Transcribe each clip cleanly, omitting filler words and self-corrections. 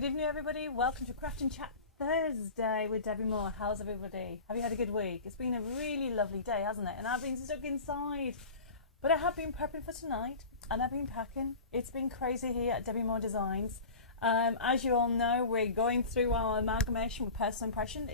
Good evening, everybody. Welcome to Craft and Chat Thursday with Debbie Moore. How's everybody? Have you had a good week? It's been a really lovely day, hasn't it? And I've been stuck inside. But I have been prepping for tonight and I've been packing. It's been crazy here at Debbie Moore Designs. As you all know, we're going through our amalgamation with personal impression.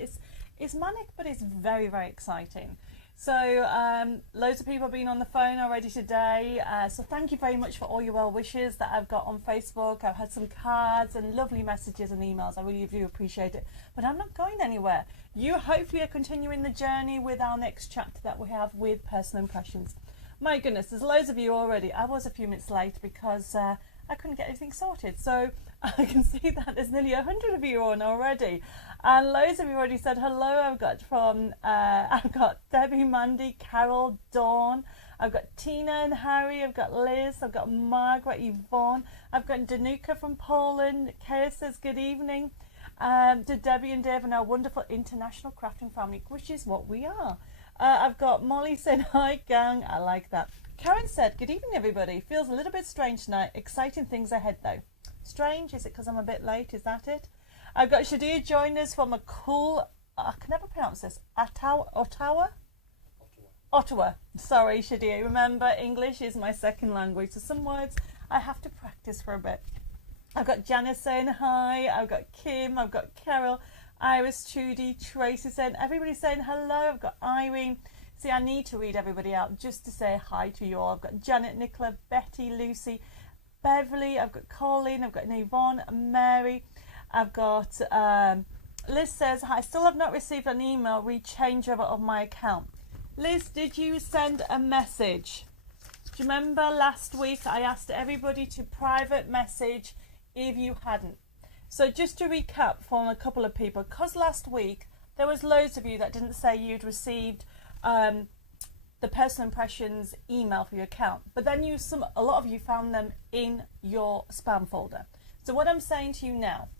It's manic, but it's very, very exciting. So loads of people have been on the phone already today. So thank you very much for all your well wishes that I've got on Facebook. I've had some cards and lovely messages and emails. I really do appreciate it. But I'm not going anywhere. You hopefully are continuing the journey with our next chapter that we have with personal impressions. My goodness, there's loads of you already. I was a few minutes late because I couldn't get anything sorted. So I can see that there's nearly 100 of you on already. And loads of you already said hello. I've got Debbie, Mandy, Carol, Dawn. I've got Tina and Harry. I've got Liz. I've got Margaret, Yvonne. I've got Danuka from Poland. Kaya says good evening to Debbie and Dave and our wonderful international crafting family, which is what we are. I've got Molly saying hi, gang. I like that. Karen said good evening, everybody. Feels a little bit strange tonight. Exciting things ahead, though. Strange? Is it because I'm a bit late? Is that it? I've got Shadia joined us from a cool, I can never pronounce this, Ottawa? Sorry, Shadia. Remember, English is my second language, so some words I have to practice for a bit. I've got Janice saying hi. I've got Kim. I've got Carol, Iris, Trudy, Tracy saying, everybody's saying hello. I've got Irene. See, I need to read everybody out just to say hi to you all. I've got Janet, Nicola, Betty, Lucy, Beverly, I've got Colleen, I've got Yvonne, Mary, I've got Liz says, I still have not received an email re-changeover of my account. Liz, did you send a message? Do you remember last week I asked everybody to private message if you hadn't? So just to recap from a couple of people, because last week there was loads of you that didn't say you'd received the personal impressions email for your account, but then a lot of you found them in your spam folder. So what I'm saying to you now,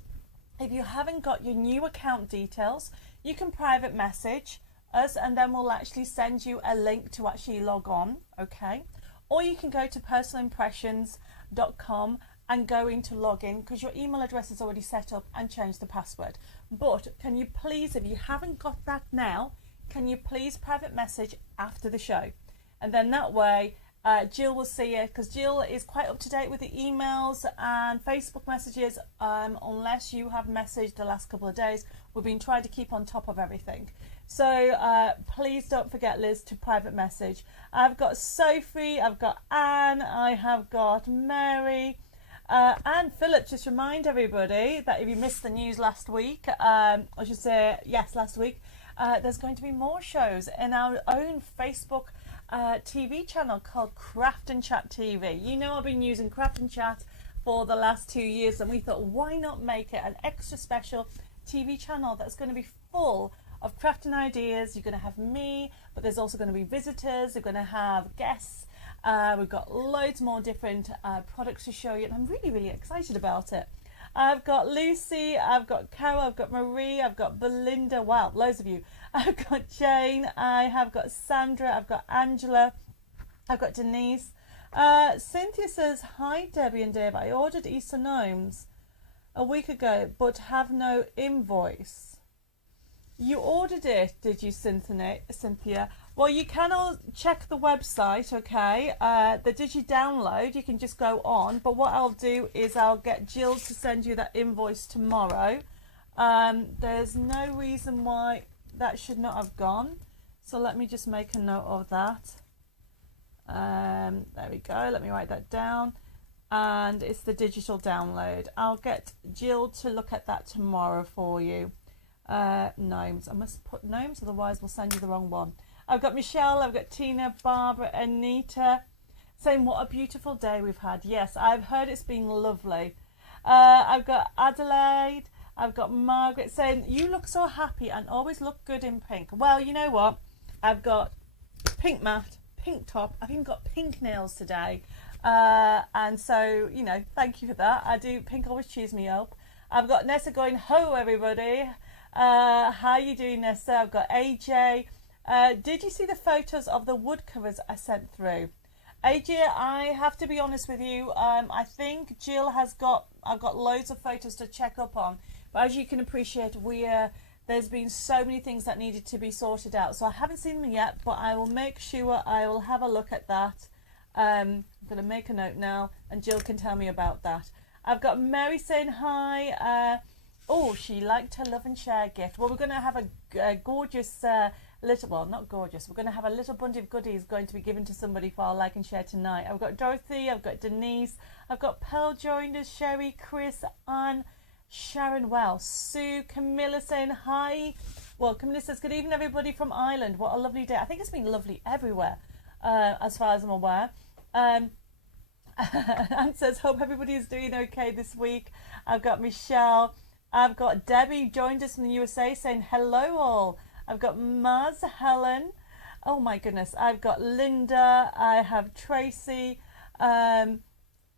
if you haven't got your new account details, you can private message us and then we'll actually send you a link to actually log on, okay? Or you can go to personalimpressions.com and go into login because your email address is already set up and change the password. But can you please, if you haven't got that now, can you please private message after the show? And then that way Jill will see it, because Jill is quite up to date with the emails and Facebook messages, unless you have messaged the last couple of days. We've been trying to keep on top of everything. So please don't forget, Liz, to private message. I've got Sophie, I've got Anne, I have got Mary, and Philip. Just remind everybody that if you missed the news last week, I should say, yes, last week, there's going to be more shows in our own Facebook TV channel called Craft and Chat TV. You know, I've been using Craft and Chat for the last 2 years, and we thought, why not make it an extra special TV channel that's going to be full of crafting ideas. You're going to have me, but there's also going to be visitors. We're going to have guests. We've got loads more different products to show you, and I'm really, really excited about it. I've got Lucy, I've got Carol, I've got Marie, I've got Belinda, wow, loads of you. I've got Jane, I have got Sandra, I've got Angela, I've got Denise. Cynthia says, hi Debbie and Dave, I ordered Easter gnomes a week ago, but have no invoice. You ordered it, did you, Cynthia? Well, you can all check the website, okay? The Digi download, you can just go on. But what I'll do is I'll get Jill to send you that invoice tomorrow. There's no reason why that should not have gone. So let me just make a note of that. There we go. Let me write that down. And it's the digital download. I'll get Jill to look at that tomorrow for you. Gnomes. I must put gnomes, otherwise we'll send you the wrong one. I've got Michelle, I've got Tina, Barbara, Anita saying what a beautiful day we've had. Yes, I've heard it's been lovely. I've got Adelaide, I've got Margaret saying you look so happy and always look good in pink. Well, you know what? I've got pink mat, pink top, I've even got pink nails today. And so, you know, thank you for that. I do, pink always cheers me up. I've got Nessa going, ho everybody. How you doing, Nessa? I've got AJ. Did you see the photos of the wood covers I sent through? AJ, I have to be honest with you. I think Jill has I've got loads of photos to check up on. But as you can appreciate, there's been so many things that needed to be sorted out. So I haven't seen them yet, but I will make sure I will have a look at that. I'm going to make a note now, and Jill can tell me about that. I've got Mary saying hi. Oh, she liked her love and share gift. Well, we're going to have a gorgeous not gorgeous. We're going to have a little bunch of goodies going to be given to somebody for our like and share tonight. I've got Dorothy, I've got Denise, I've got Pearl joined us, Sherry, Chris, Anne, Sharon, well, Sue, Camilla saying hi. Well, Camilla says, good evening, everybody from Ireland. What a lovely day. I think it's been lovely everywhere, as far as I'm aware. Anne says, hope everybody is doing okay this week. I've got Michelle. I've got Debbie joined us from the USA saying hello all. I've got Maz, Helen. Oh my goodness. I've got Linda. I have Tracy. And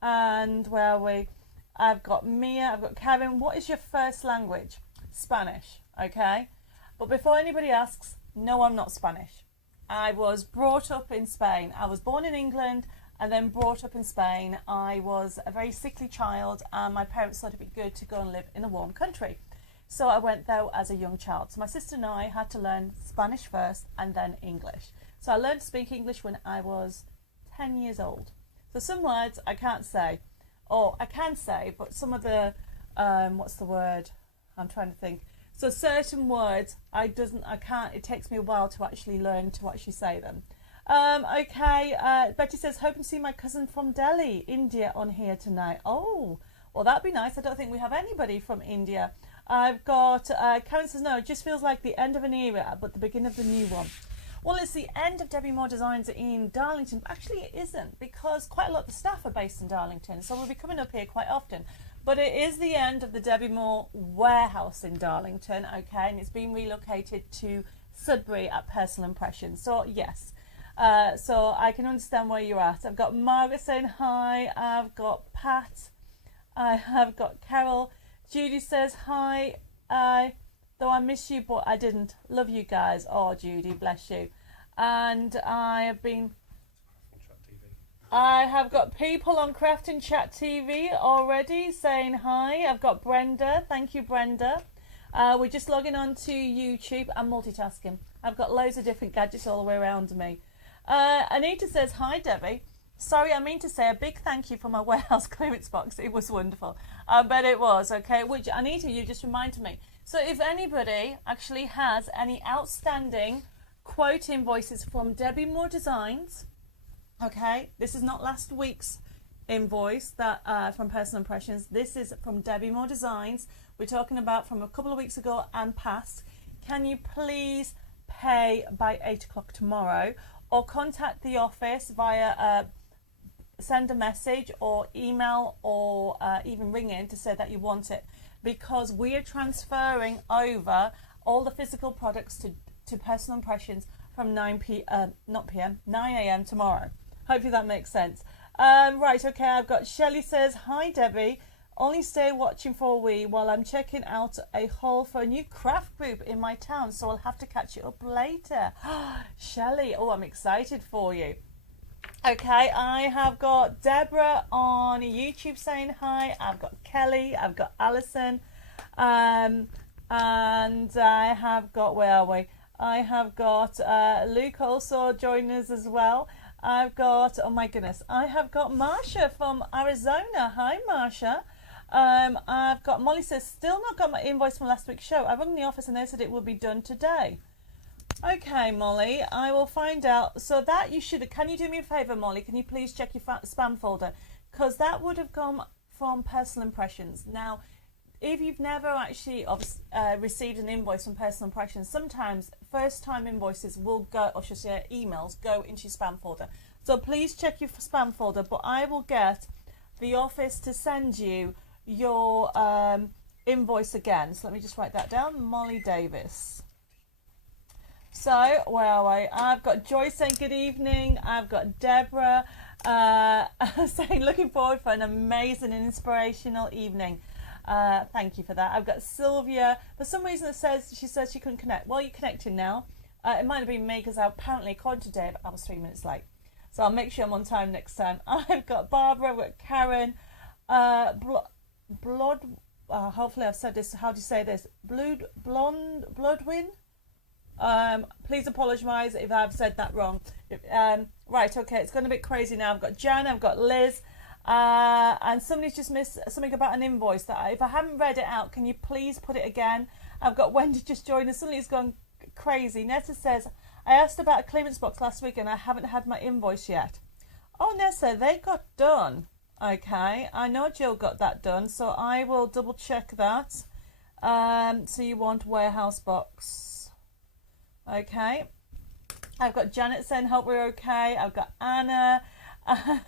where are we? I've got Mia. I've got Karen. What is your first language? Spanish. Okay. But before anybody asks, no, I'm not Spanish. I was brought up in Spain. I was born in England and then brought up in Spain. I was a very sickly child and my parents thought it'd be good to go and live in a warm country. So I went there as a young child. So my sister and I had to learn Spanish first and then English. So I learned to speak English when I was 10 years old. So some words I can't say, or I can say, but some of the, what's the word? I'm trying to think. So certain words I can't, it takes me a while to actually learn to actually say them. Okay, Betty says, hoping to see my cousin from Delhi, India on here tonight. Oh, well, that'd be nice. I don't think we have anybody from India. I've got, Karen says, no, it just feels like the end of an era, but the beginning of the new one. Well, it's the end of Debbie Moore Designs in Darlington. Actually, it isn't, because quite a lot of the staff are based in Darlington, so we'll be coming up here quite often. But it is the end of the Debbie Moore warehouse in Darlington, okay, and it's been relocated to Sudbury at Personal Impressions. So, yes. So I can understand where you're at. I've got Margaret saying hi. I've got Pat. I have got Carol. Judy says hi. Though I miss you, but I didn't. Love you guys. Oh, Judy, bless you. And I have got people on Craft and Chat TV already saying hi. I've got Brenda. Thank you, Brenda. We're just logging on to YouTube and multitasking. I've got loads of different gadgets all the way around me. Anita says, hi, Debbie. Sorry, I mean to say a big thank you for my warehouse clearance box. It was wonderful. I bet it was, okay? Which, Anita, you just reminded me. So if anybody actually has any outstanding quote invoices from Debbie Moore Designs, okay, this is not last week's invoice that from Personal Impressions. This is from Debbie Moore Designs. We're talking about from a couple of weeks ago and past. Can you please pay by 8 o'clock tomorrow, or contact the office via send a message or email, or even ring in to say that you want it, because we are transferring over all the physical products to Personal Impressions from 9 a.m. tomorrow. Hopefully that makes sense. Right, okay, I've got Shelley says, hi Debbie, only stay watching for a wee while I'm checking out a haul for a new craft group in my town, so I'll have to catch it up later. Shelley, oh, I'm excited for you. Okay, I have got Deborah on YouTube saying hi. I've got Kelly, I've got Alison, and I have got, where are we? I have got Luke also joining us as well. I've got, oh my goodness, I have got Marsha from Arizona. Hi, Marsha. I've got, Molly says, still not got my invoice from last week's show. I rang the office and they said it will be done today. Okay, Molly, I will find out. So that you should, can you do me a favour, Molly? Can you please check your spam folder? Because that would have come from Personal Impressions. Now, if you've never actually received an invoice from Personal Impressions, sometimes first-time invoices will go, or should I say emails, go into your spam folder. So please check your spam folder, but I will get the office to send you your invoice again. So let me just write that down, Molly Davis. So, where are we? I've got Joyce saying good evening. I've got Deborah saying looking forward for an amazing and inspirational evening. Thank you for that. I've got Sylvia. For some reason she says she couldn't connect. Well, you're connecting now. It might have been me because apparently, according to Dave, I was 3 minutes late. So I'll make sure I'm on time next time. I've got Barbara, I've got Karen, Blood, hopefully I've said this, how do you say this? Bloodwin? Please apologise if I've said that wrong. Right, okay, it's gone a bit crazy now. I've got Jan, I've got Liz, and somebody's just missed something about an invoice that if I haven't read it out, can you please put it again? I've got Wendy just joined us. Suddenly it's gone crazy. Nessa says, I asked about a clearance box last week and I haven't had my invoice yet. Oh, Nessa, they got done. Okay, I know Jill got that done, so I will double check that. So you want warehouse box. Okay. I've got Janet saying, hope we're okay. I've got Anna.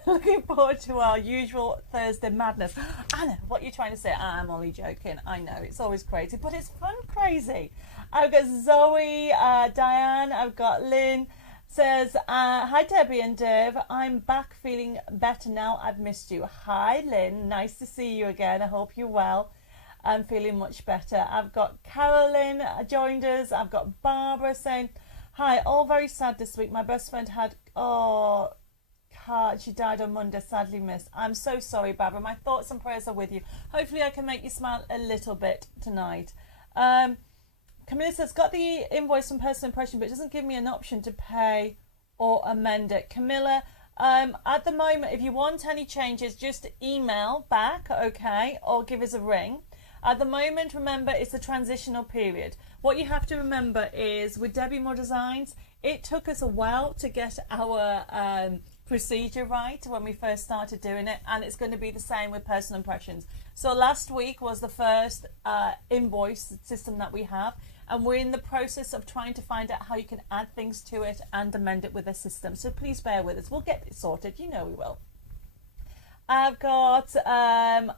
Looking forward to our usual Thursday madness. Anna, what are you trying to say? I'm only joking. I know, it's always crazy, but it's fun crazy. I've got Zoe, Diane, I've got Lynn. Says, hi Debbie and Dave, I'm back feeling better now. I've missed you. Hi Lynn, nice to see you again. I hope you're well. I'm feeling much better. I've got Carolyn joined us. I've got Barbara saying, hi, all very sad this week. My best friend had, she died on Monday, sadly missed. I'm so sorry, Barbara. My thoughts and prayers are with you. Hopefully I can make you smile a little bit tonight. Camilla says, got the invoice from personal impression, but it doesn't give me an option to pay or amend it. Camilla, at the moment, if you want any changes, just email back, okay, or give us a ring. At the moment, remember, it's a transitional period. What you have to remember is, with Debbie Moore Designs, it took us a while to get our procedure right when we first started doing it, and it's going to be the same with personal impressions. So last week was the first invoice system that we have, and we're in the process of trying to find out how you can add things to it and amend it with the system. So please bear with us. We'll get it sorted. You know we will. I've got, I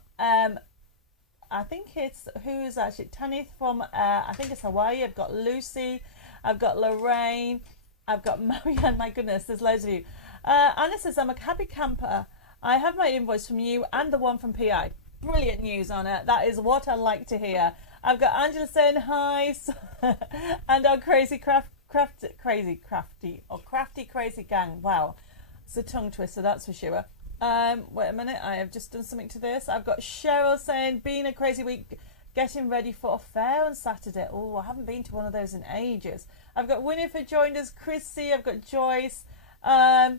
think it's, who's actually, Tanith from, I think it's Hawaii. I've got Lucy. I've got Lorraine. I've got Marianne. My goodness, there's loads of you. Anna says, I'm a happy camper. I have my invoice from you and the one from PI. Brilliant news, Anna. That is what I like to hear. I've got Angela saying hi, and our crafty crazy gang. Wow, it's a tongue twister, that's for sure. Wait a minute, I have just done something to this. I've got Cheryl saying, been a crazy week, getting ready for a fair on Saturday. Oh, I haven't been to one of those in ages. I've got Winifred joined us, Chrissy, I've got Joyce. I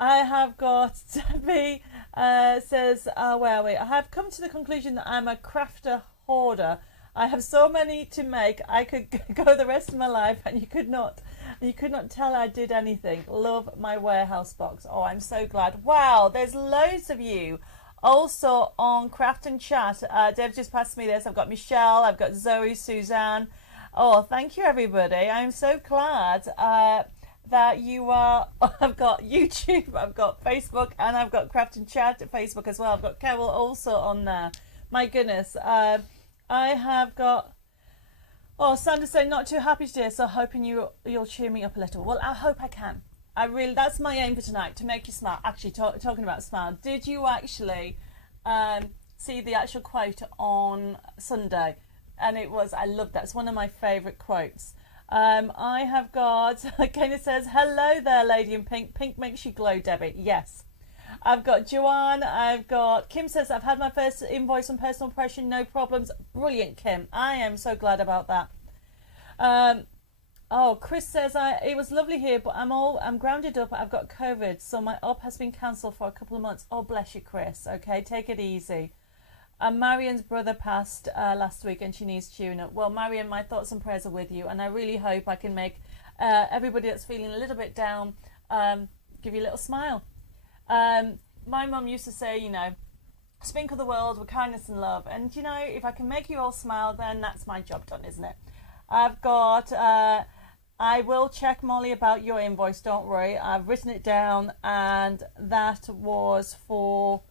have got Debbie says, where are we? I have come to the conclusion that I'm a crafter hoarder. I have so many to make. I could go the rest of my life, and you could not tell I did anything. Love my warehouse box. Oh, I'm so glad. Wow, there's loads of you. Also on Craft and Chat, Dev just passed me this. I've got Michelle. I've got Zoe, Suzanne. Oh, thank you everybody. I'm so glad that you are. I've got YouTube, I've got Facebook, and I've got Craft and Chat at Facebook as well. I've got Carol also on there. My goodness. I have got. Oh, Sandra saying not too happy today, so hoping you'll cheer me up a little. Well, I hope I can. I really, that's my aim for tonight, to make you smile. Actually, talking about smile, did you actually see the actual quote on Sunday? And it was, I love that. It's one of my favourite quotes. I have got, Kenneth says, hello there, lady in pink. Pink makes you glow, Debbie. Yes. I've got Joanne. I've got Kim says, I've had my first invoice on personal impression, no problems. Brilliant, Kim. I am so glad about that. Oh, Chris says, it was lovely here, but I'm grounded up. I've got COVID, so my up has been cancelled for a couple of months. Oh, bless you, Chris. Okay, take it easy. Marion's brother passed last week and she needs tune up. Well, Marion, my thoughts and prayers are with you, and I really hope I can make everybody that's feeling a little bit down give you a little smile. My mum used to say, sprinkle the world with kindness and love, and if I can make you all smile, then that's my job done, isn't it? I've got I will check, Molly, about your invoice, don't worry. I've written it down, and that was for,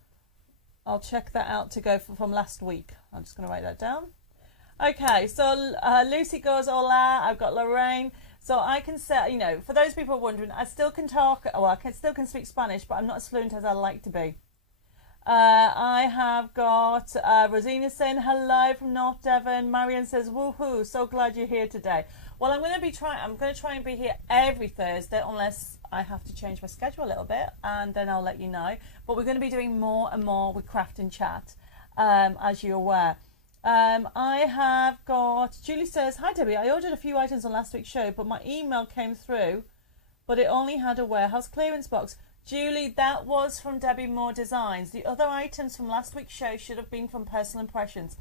I'll check that out to go from last week. I'm just going to write that down. Okay, so Lucy goes, hola. I've got Lorraine. So I can say, for those people wondering, I still can talk, I still can speak Spanish, but I'm not as fluent as I like to be. I have got Rosina saying hello from North Devon. Marion says, woohoo, so glad you're here today. Well, I'm going to try and be here every Thursday, unless I have to change my schedule a little bit, and then I'll let you know. But we're going to be doing more and more with Craft and Chat, as you're aware. I have got, Julie says, hi Debbie, I ordered a few items on last week's show, but my email came through, but it only had a warehouse clearance box. Julie, that was from Debbie Moore Designs. The other items from last week's show should have been from Personal Impressions.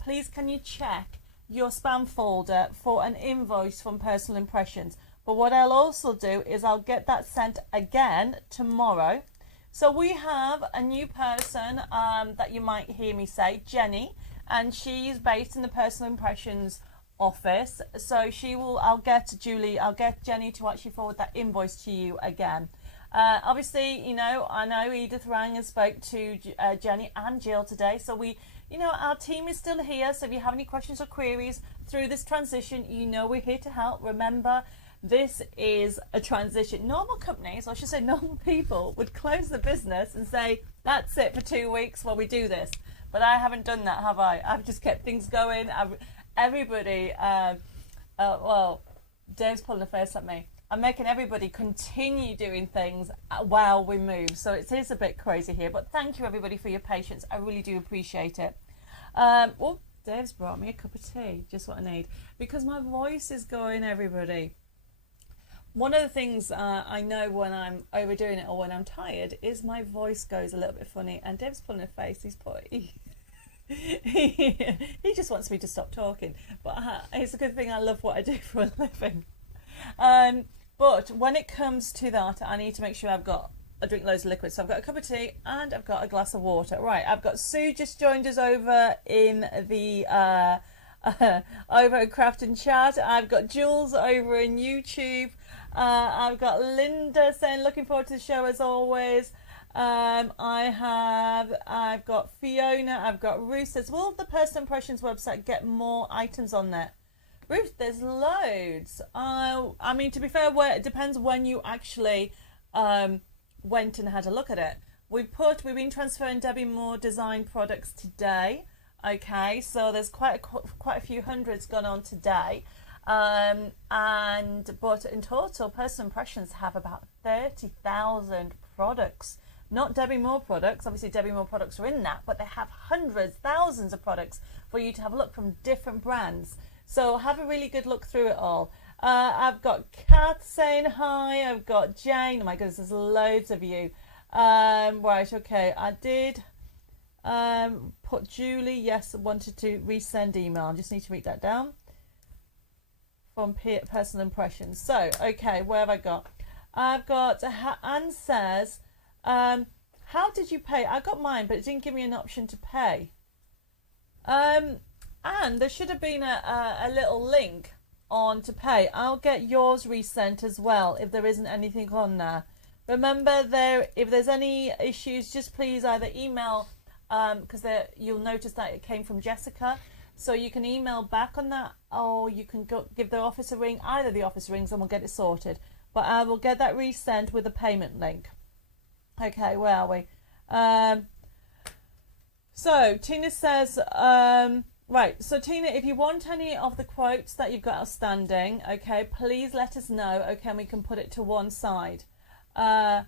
Please can you check your spam folder for an invoice from Personal Impressions? But what I'll also do is I'll get that sent again tomorrow. So we have a new person that you might hear me say, Jenny, and she's based in the Personal Impressions office. So I'll get Jenny to actually forward that invoice to you again. Obviously, you know, I know Edith rang and spoke to Jenny and Jill today. So our team is still here. So if you have any questions or queries through this transition, you know we're here to help. Remember, this is a transition. Normal companies, or I should say normal people, would close the business and say, that's it for 2 weeks while we do this. But I haven't done that, have I? I've just kept things going. Everybody, well, Dave's pulling a face at me. I'm making everybody continue doing things while we move. So it is a bit crazy here. But thank you, everybody, for your patience. I really do appreciate it. Oh, Dave's brought me a cup of tea. Just what I need. Because my voice is going, everybody. One of the things I know when I'm overdoing it or when I'm tired is my voice goes a little bit funny. And Dave's pulling a face. He just wants me to stop talking. But it's a good thing I love what I do for a living. But when it comes to that, I need to make sure I drink loads of liquid. So I've got a cup of tea and I've got a glass of water. Right, I've got Sue just joined us over in the over at Craft and Chat. I've got Jules over in YouTube. I've got Linda saying looking forward to the show as always. I've got Fiona. I've got Ruth says, will the Personal Impressions website get more items on there? Ruth, there's loads. I mean, to be fair, it depends when you actually went and had a look at it. We've been transferring Debbie Moore Design products today. Okay, so there's quite a few hundreds gone on today. But in total, Personal Impressions have about 30,000 products. Not Debbie Moore products. Obviously, Debbie Moore products are in that, but they have hundreds, thousands of products for you to have a look from different brands. So have a really good look through it all. I've got Kath saying hi. I've got Jane. Oh my goodness, there's loads of you. Right, okay. I did put Julie. Yes, wanted to resend email. I just need to read that down. From Personal Impressions. So, okay, where have I got? I've got Anne says, how did you pay? I got mine, but it didn't give me an option to pay. And there should have been a little link on to pay. I'll get yours resent as well if there isn't anything on there. Remember, if there's any issues, just please either email, because you'll notice that it came from Jessica. So you can email back on that, or you can give the office a ring. Either the office rings and we'll get it sorted. But I will get that resent with a payment link. Okay, where are we? So Tina says, right, so Tina, if you want any of the quotes that you've got outstanding, okay, please let us know, okay, and we can put it to one side. And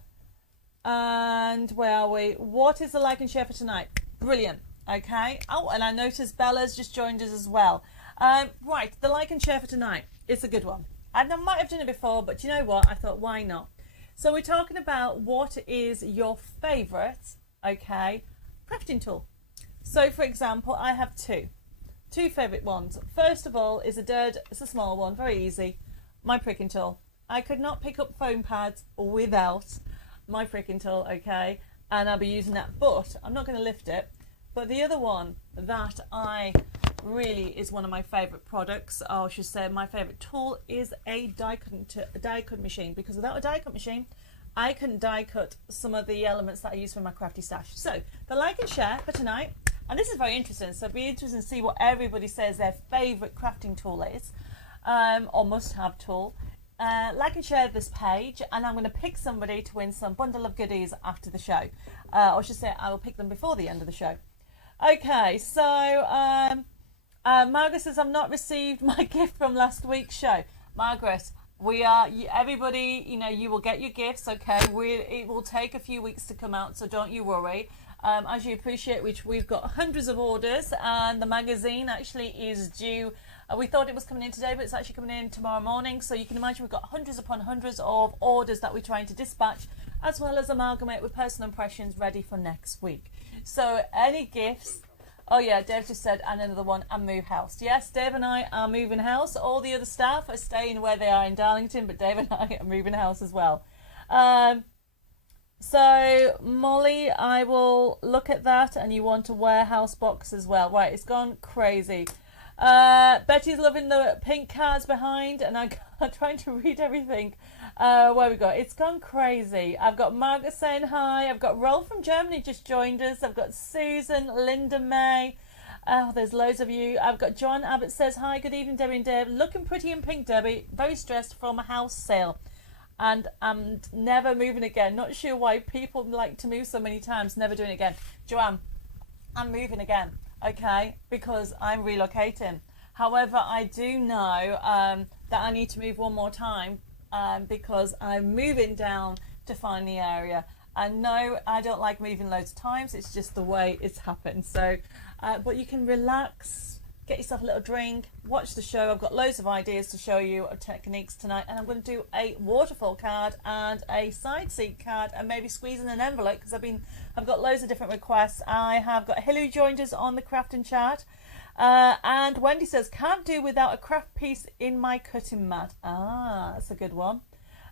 where are we? What is the like and share for tonight? Brilliant, okay. Oh, and I noticed Bella's just joined us as well. Right, the like and share for tonight. It's a good one. I might have done it before, but you know what? I thought, why not? So we're talking about what is your favourite, okay, crafting tool. So, for example, I have two favourite ones. First of all is it's a small one, very easy, my pricking tool. I could not pick up foam pads without my pricking tool, okay, and I'll be using that, but I'm not going to lift it. But the other one that I really is one of my favourite products, or I should say my favourite tool, is a die cut machine, because without a die cut machine I can die cut some of the elements that I use for my crafty stash. So the like and share for tonight, and this is very interesting, so it'll be interesting to see what everybody says their favourite crafting tool is, or must have tool. Like and share this page, and I'm going to pick somebody to win some bundle of goodies after the show, or I should say I will pick them before the end of the show. Okay, so Margaret says I've not received my gift from last week's show. Margaret, we are, everybody, you know, you will get your gifts, okay? It will take a few weeks to come out, so don't you worry. As you appreciate, we've got hundreds of orders, and the magazine actually is due. We thought it was coming in today, but it's actually coming in tomorrow morning. So you can imagine we've got hundreds upon hundreds of orders that we're trying to dispatch, as well as amalgamate with personal impressions ready for next week. So any gifts. Oh yeah, Dave just said, and another one, and move house. Yes, Dave and I are moving house. All the other staff are staying where they are in Darlington, but Dave and I are moving house as well. So Molly, I will look at that, and you want a warehouse box as well. Right, it's gone crazy. Betty's loving the pink cards behind, and I'm trying to read everything. Where we go? It's gone crazy. I've got Margaret saying hi. I've got Rolf from Germany just joined us. I've got Susan, Linda May. Oh, there's loads of you. I've got John Abbott says hi. Good evening, Debbie and Deb. Looking pretty in pink, Debbie. Very stressed from a house sale, and I'm never moving again. Not sure why people like to move so many times. Never doing it again. Joanne, I'm moving again. Okay, because I'm relocating. However, I do know that I need to move one more time because I'm moving down to find the area. And no, I don't like moving loads of times. It's just the way it's happened. So, but you can relax, get yourself a little drink, watch the show. I've got loads of ideas to show you of techniques tonight, and I'm going to do a waterfall card and a side seat card, and maybe squeeze in an envelope because I've got loads of different requests. I have got Hillary joined us on the craft and chat, and Wendy says can't do without a craft piece in my cutting mat. Ah, that's a good one.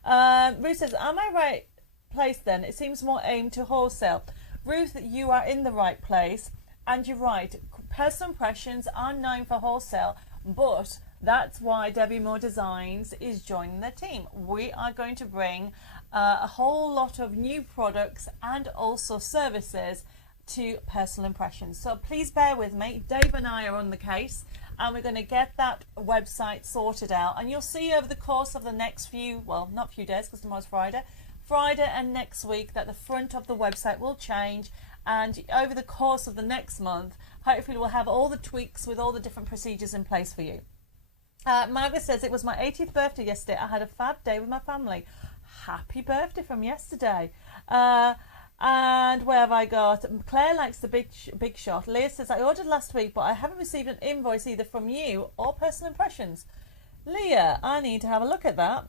Ruth says, am I right place then? It seems more aimed to wholesale. Ruth, you are in the right place, and you're right. Personal impressions are known for wholesale, but that's why Debbie Moore Designs is joining the team. We are going to bring a whole lot of new products and also services to personal impressions. So please bear with me. Dave and I are on the case, and we're going to get that website sorted out, and you'll see over the course of the next few, well, not few days because tomorrow's Friday and next week, that the front of the website will change, and over the course of the next month, hopefully we'll have all the tweaks with all the different procedures in place for you. Margaret says, it was my 80th birthday yesterday. I had a fab day with my family. Happy birthday from yesterday. And where have I got? Claire likes the big shot. Leah says, I ordered last week, but I haven't received an invoice either from you or Personal Impressions. Leah, I need to have a look at that.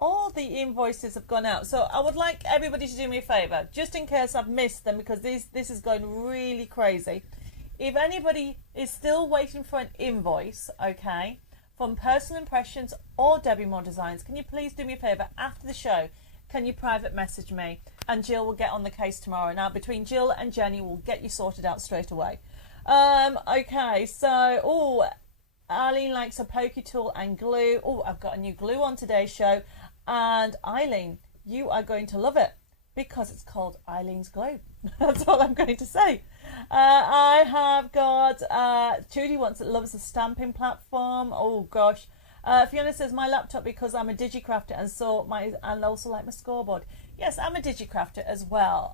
All the invoices have gone out. So I would like everybody to do me a favour, just in case I've missed them, because this is going really crazy. If anybody is still waiting for an invoice, okay, from Personal Impressions or Debbie Moore Designs, can you please do me a favour after the show? Can you private message me? And Jill will get on the case tomorrow. Now, between Jill and Jenny, we'll get you sorted out straight away. Okay, so, Arlene likes a pokey tool and glue. Oh, I've got a new glue on today's show. And Eileen, you are going to love it because it's called Eileen's Glue. That's all I'm going to say. I have got Judy loves the stamping platform. Oh gosh. Fiona says my laptop because I'm a digicrafter and also like my scoreboard. Yes, I'm a digicrafter as well.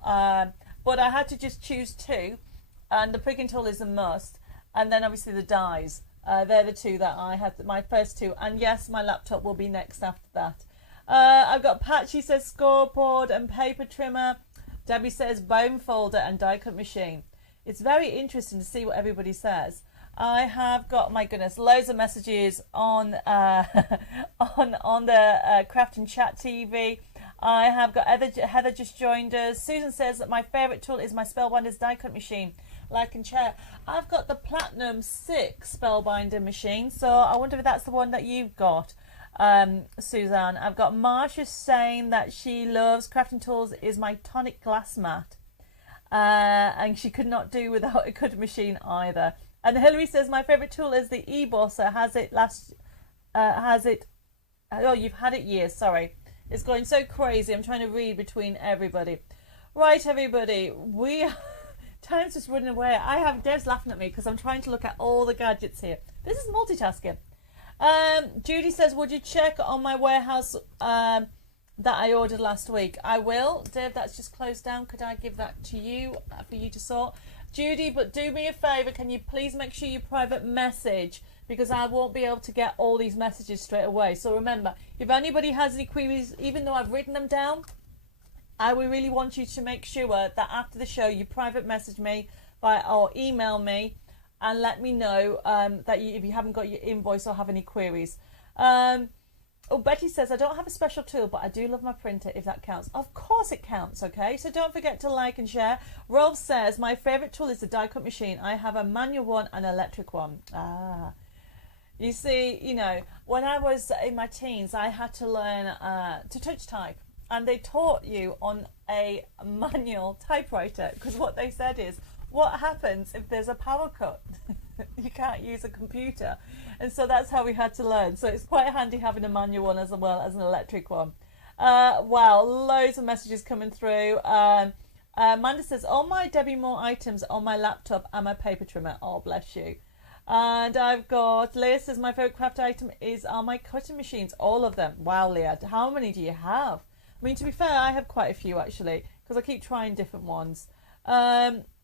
But I had to just choose two, and the pricking tool is a must, and then obviously the dies. They're the two that I had, my first two, and yes, my laptop will be next after that. I've got Patchy says scoreboard and paper trimmer. Debbie says bone folder and die cut machine. It's very interesting to see what everybody says. I have got, my goodness, loads of messages on on the Craft and Chat TV. I have got Heather just joined us. Susan says that my favourite tool is my Spellbinder's die cut machine. Like and share. I've got the Platinum 6 Spellbinder machine, so I wonder if that's the one that you've got. Suzanne. I've got Marsha saying that she loves crafting tools is my tonic glass mat, and she could not do without a cutting machine either. And Hilary says my favourite tool is the e-bosser. Oh, you've had it years. Sorry, it's going so crazy. I'm trying to read between everybody. Right, everybody, time's just running away. Dev's laughing at me because I'm trying to look at all the gadgets here. This is multitasking. Judy says, would you check on my warehouse that I ordered last week? I will. Dave, that's just closed down. Could I give that to you for you to sort? Judy, but do me a favour. Can you please make sure you private message because I won't be able to get all these messages straight away. So remember, if anybody has any queries, even though I've written them down, I would really want you to make sure that after the show you private message me or email me and let me know that if you haven't got your invoice or have any queries. Betty says, I don't have a special tool, but I do love my printer, if that counts. Of course it counts, okay? So don't forget to like and share. Rolf says, my favourite tool is the die cut machine. I have a manual one and an electric one. You see, you know, when I was in my teens, I had to learn to touch type. And they taught you on a manual typewriter, because what they said is, what happens if there's a power cut? You can't use a computer. And so that's how we had to learn. So it's quite handy having a manual one as well as an electric one. Wow, loads of messages coming through. Amanda says, all my Debbie Moore items on my laptop and my paper trimmer. Oh, bless you. And I've got, Leah says, my favourite craft item are my cutting machines. All of them. Wow, Leah, how many do you have? I mean, to be fair, I have quite a few, actually, because I keep trying different ones.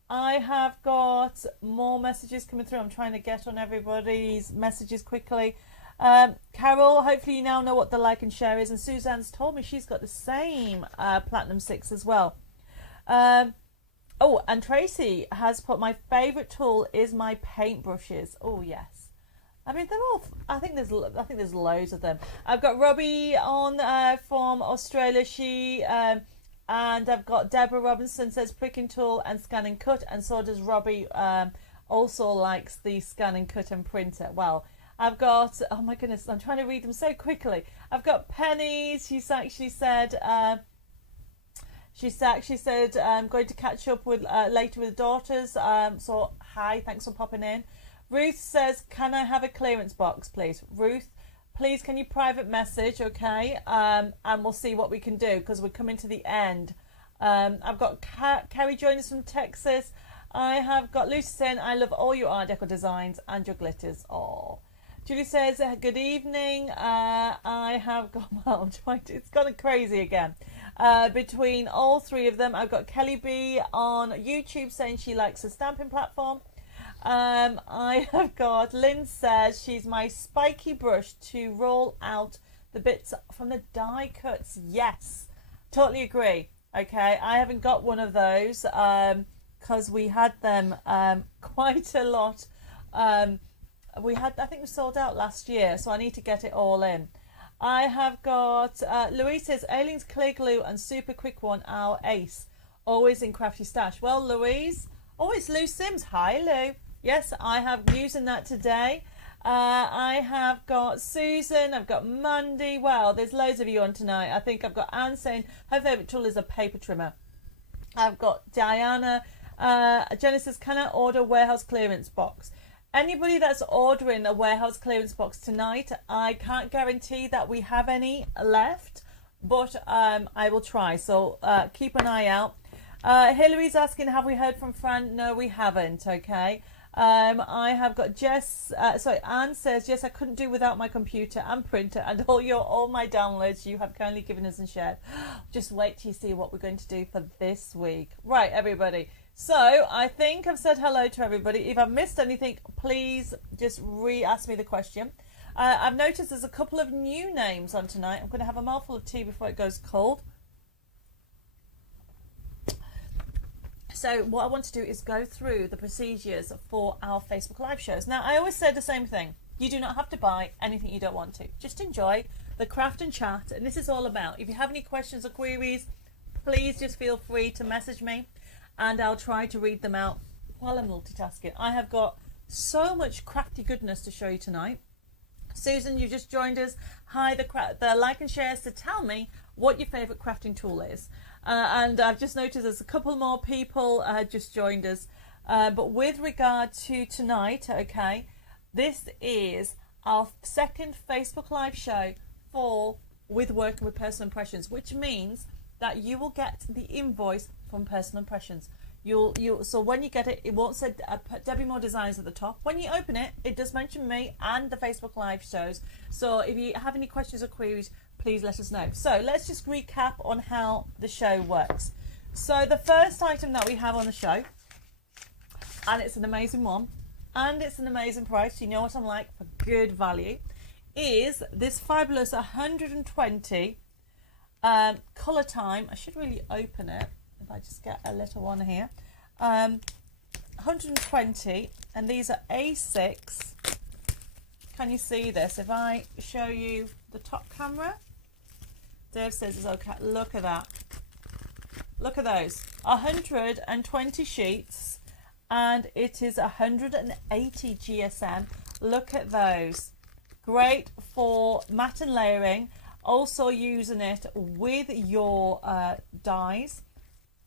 I have got more messages coming through. I'm trying to get on everybody's messages quickly. Carol, hopefully you now know what the like and share is. And Suzanne's told me she's got the same Platinum 6 as well. Oh, and Tracy has put, my favourite tool is my paintbrushes. Oh, yes. I mean, they're all, I think there's loads of them. I've got Robbie on from Australia. And I've got Deborah Robinson says pricking tool and scan and cut, and so does Robbie. Also likes the scan and cut and printer. Well, I've got, oh my goodness, I'm trying to read them so quickly. I've got Penny's. She's actually said I'm going to catch up with later with the daughters. So hi, thanks for popping in. Ruth says, can I have a clearance box, please? Ruth, please, can you private message, okay? And we'll see what we can do, because we're coming to the end. I've got Carrie joining us from Texas. I have got Lucy saying, I love all your Art Deco designs and your glitters. Oh, Julie says, good evening. I have got, well, I'm trying to, it's gone crazy again. Between all three of them, I've got Kelly B on YouTube saying she likes the stamping platform. I have got Lynn says she's my spiky brush to roll out the bits from the die cuts. Yes, totally agree. Okay, I haven't got one of those because we had them quite a lot. I think we sold out last year, so I need to get it all in. I have got Louise says Aileen's clear glue and super quick one, our ace, always in Crafty Stash. Well, Louise, oh, it's Lou Sims. Hi, Lou. Yes, I have using that today. I have got Susan, I've got Mandy. Wow, there's loads of you on tonight. I think I've got Anne saying her favourite tool is a paper trimmer. I've got Diana. Jenna says, can I order warehouse clearance box? Anybody that's ordering a warehouse clearance box tonight, I can't guarantee that we have any left, but I will try. So keep an eye out. Hillary's asking, have we heard from Fran? No, we haven't, okay. I have got Jess, Anne says, yes, I couldn't do without my computer and printer and all my downloads you have kindly given us and shared. Just wait till you see what we're going to do for this week. Right, everybody. So I think I've said hello to everybody. If I've missed anything, please just re-ask me the question. I've noticed there's a couple of new names on tonight. I'm going to have a mouthful of tea before it goes cold. So what I want to do is go through the procedures for our Facebook Live shows. Now, I always say the same thing. You do not have to buy anything you don't want to. Just enjoy the craft and chat. And this is all about. If you have any questions or queries, please just feel free to message me. And I'll try to read them out while I'm multitasking. I have got so much crafty goodness to show you tonight. Susan, you just joined us. Hi, the like and shares to tell me what your favourite crafting tool is. And I've just noticed there's a couple more people just joined us. But with regard to tonight, okay, this is our second Facebook Live show with working with personal impressions, which means that you will get the invoice from personal impressions. So when you get it, it won't say Debbie Moore Designs at the top. When you open it, it does mention me and the Facebook Live shows. So if you have any questions or queries, please let us know. So let's just recap on how the show works. So the first item that we have on the show, and it's an amazing one, and it's an amazing price, you know what I'm like, for good value, is this fabulous 120 colour time. I should really open it if I just get a little one here. 120, and these are A6. Can you see this? If I show you the top camera, Dave says it's okay. Look at that. Look at those. 120 sheets, and it is 180 GSM. Look at those. Great for matte and layering. Also using it with your dies.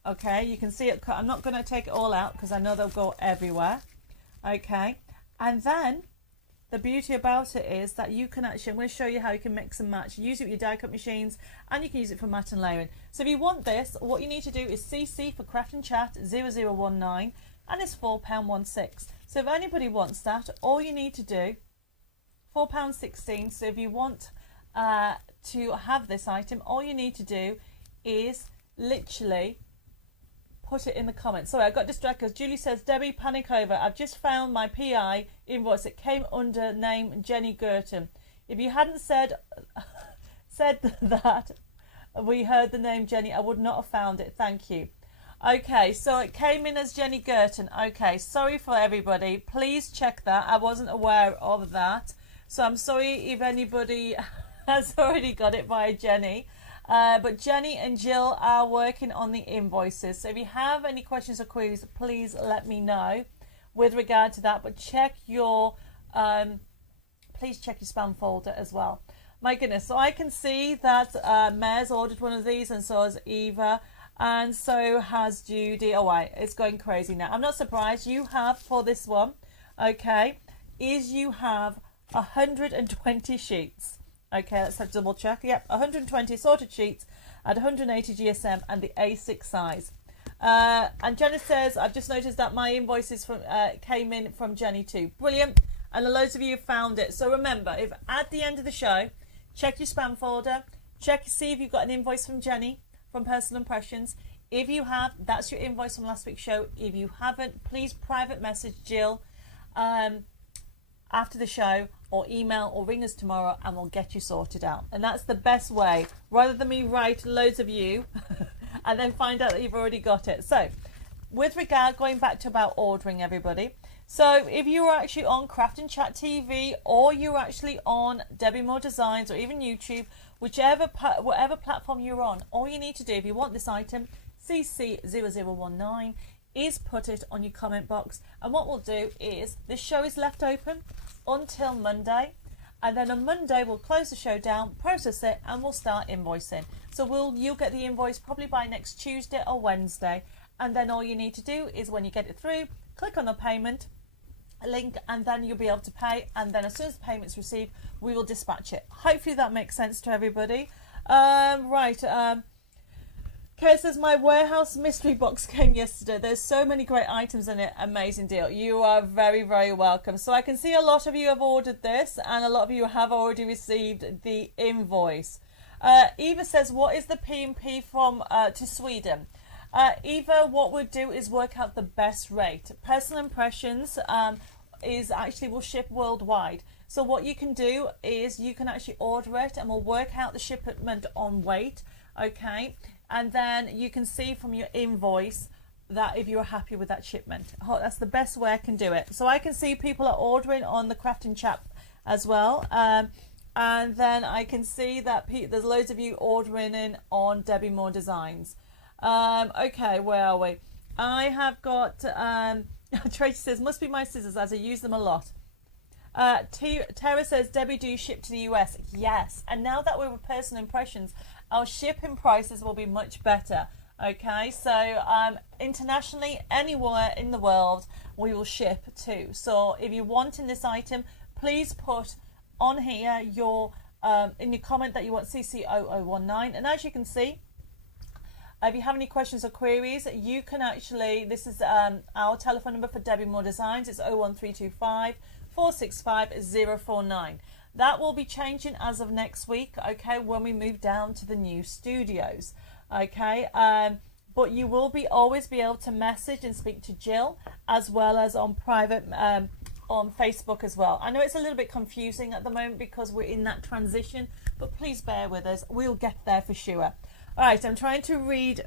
Okay, you can see it. I'm not going to take it all out because I know they'll go everywhere. Okay, and then the beauty about it is that you can actually, I'm going to show you how you can mix and match. Use it with your die cut machines, and you can use it for matte and layering. So if you want this, what you need to do is CC for Craft and Chat 0019, and it's £4.16. So if anybody wants that, all you need to do, £4.16. So if you want to have this item, all you need to do is literally put it in the comments. Sorry, I got distracted because Julie says, Debbie, panic over. I've just found my PI invoice. It came under name Jenny Girton. If you hadn't said that we heard the name Jenny, I would not have found it. Thank you. Okay, so it came in as Jenny Girton. Okay, sorry for everybody. Please check that. I wasn't aware of that. So I'm sorry if anybody has already got it via Jenny. But Jenny and Jill are working on the invoices. So if you have any questions or queries, please let me know with regard to that. But check your, please check your spam folder as well. My goodness. So I can see that Mare's ordered one of these, and so has Eva, and so has Judy. Oh, wait, it's going crazy now. I'm not surprised. You have for this one, okay, is you have 120 sheets. Okay, let's have double check. Yep, 120 sorted sheets at 180 GSM and the A6 size. And Jenna says, I've just noticed that my invoices from came in from Jenny too. Brilliant. And loads of you have found it. So remember, if at the end of the show, check your spam folder, check, see if you've got an invoice from Jenny from Personal Impressions. If you have, that's your invoice from last week's show. If you haven't, please private message Jill after the show, or email or ring us tomorrow, and we'll get you sorted out. And that's the best way, rather than me write loads of you and then find out that you've already got it. So with regard, going back to about ordering, everybody, so if you are actually on Craft and Chat TV, or you're actually on Debbie Moore Designs, or even YouTube, whatever platform you're on, all you need to do if you want this item, CC0019, is put it on your comment box. And what we'll do is, this show is left open until Monday, and then on Monday we'll close the show down, process it, and we'll start invoicing. So you'll get the invoice probably by next Tuesday or Wednesday, and then all you need to do is, when you get it through, click on the payment link, and then you'll be able to pay, and then as soon as the payment's received, we will dispatch it. Hopefully that makes sense to everybody. Kay says, my warehouse mystery box came yesterday. There's so many great items in it. Amazing deal. You are very, very welcome. So I can see a lot of you have ordered this, and a lot of you have already received the invoice. Eva says, what is the P&P from to Sweden? Eva, what we'll do is work out the best rate. Personal Impressions is actually will ship worldwide. So what you can do is you can actually order it, and we'll work out the shipment on weight. Okay. And then you can see from your invoice that if you're happy with that shipment. That's the best way I can do it. So I can see people are ordering on the Craft and Chat as well. And then I can see that there's loads of you ordering in on Debbie Moore Designs. Okay, where are we? I have got, Tracy says, must be my scissors as I use them a lot. Tara says, Debbie, do you ship to the US? Yes. And now that we're with Personal Impressions, our shipping prices will be much better. Okay, so internationally, anywhere in the world, we will ship to. So if you're wanting this item, please put on here your in your comment that you want CC0019. And as you can see, if you have any questions or queries, you can actually, this is our telephone number for Debbie Moore Designs. It's 01325 465 049. That will be changing as of next week, okay, when we move down to the new studios, okay. But you will always be able to message and speak to Jill, as well as on private on Facebook as well. I know it's a little bit confusing at the moment because we're in that transition, but please bear with us. We'll get there for sure. All right, I'm trying to read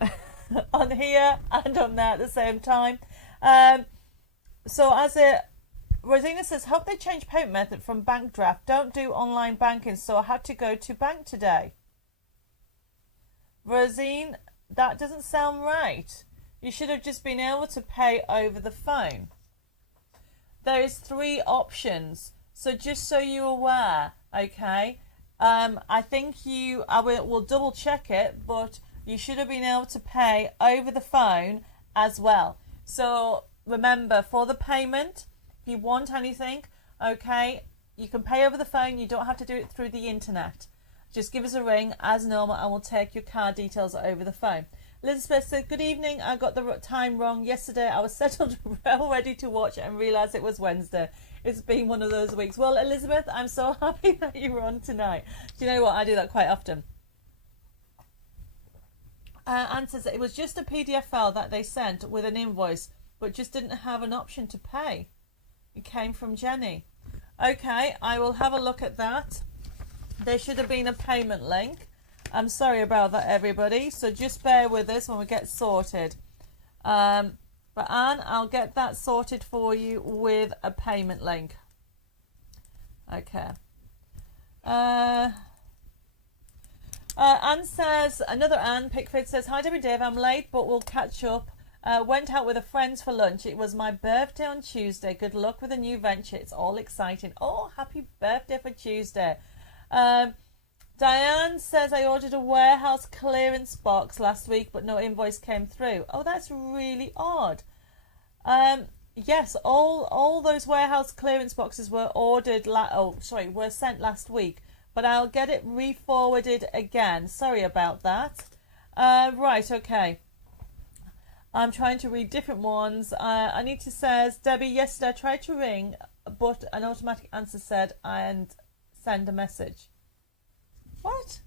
on here and on there at the same time. Rosina says, hope they change payment method from bank draft. Don't do online banking, so I had to go to bank today. Rosine, that doesn't sound right. You should have just been able to pay over the phone. There is 3 options, so just so you're aware, okay? I think I will double check it, but you should have been able to pay over the phone as well. So remember, for the payment, if you want anything, okay, you can pay over the phone. You don't have to do it through the internet. Just give us a ring as normal and we'll take your card details over the phone. Elizabeth said, good evening, I got the time wrong. Yesterday I was settled well ready to watch and realised it was Wednesday. It's been one of those weeks. Well, Elizabeth, I'm so happy that you were on tonight. Do you know what? I do that quite often. Anne says it was just a PDF file that they sent with an invoice, but just didn't have an option to pay. It came from Jenny. Okay, I will have a look at that. There should have been a payment link. I'm sorry about that, everybody. So just bear with us when we get sorted. But Anne, I'll get that sorted for you with a payment link. Okay. Anne says, another Anne Pickford says, hi Debbie Dave, I'm late but we'll catch up. Went out with a friend for lunch. It was my birthday on Tuesday. Good luck with a new venture. It's all exciting. Oh, happy birthday for Tuesday. Diane says, I ordered a warehouse clearance box last week, but no invoice came through. Oh, that's really odd. Yes, all those warehouse clearance boxes were ordered. Were sent last week, but I'll get it re-forwarded again. Sorry about that. Right, okay. I'm trying to read different ones. Anita says, Debbie, yesterday I tried to ring, but an automatic answer said, and send a message. What?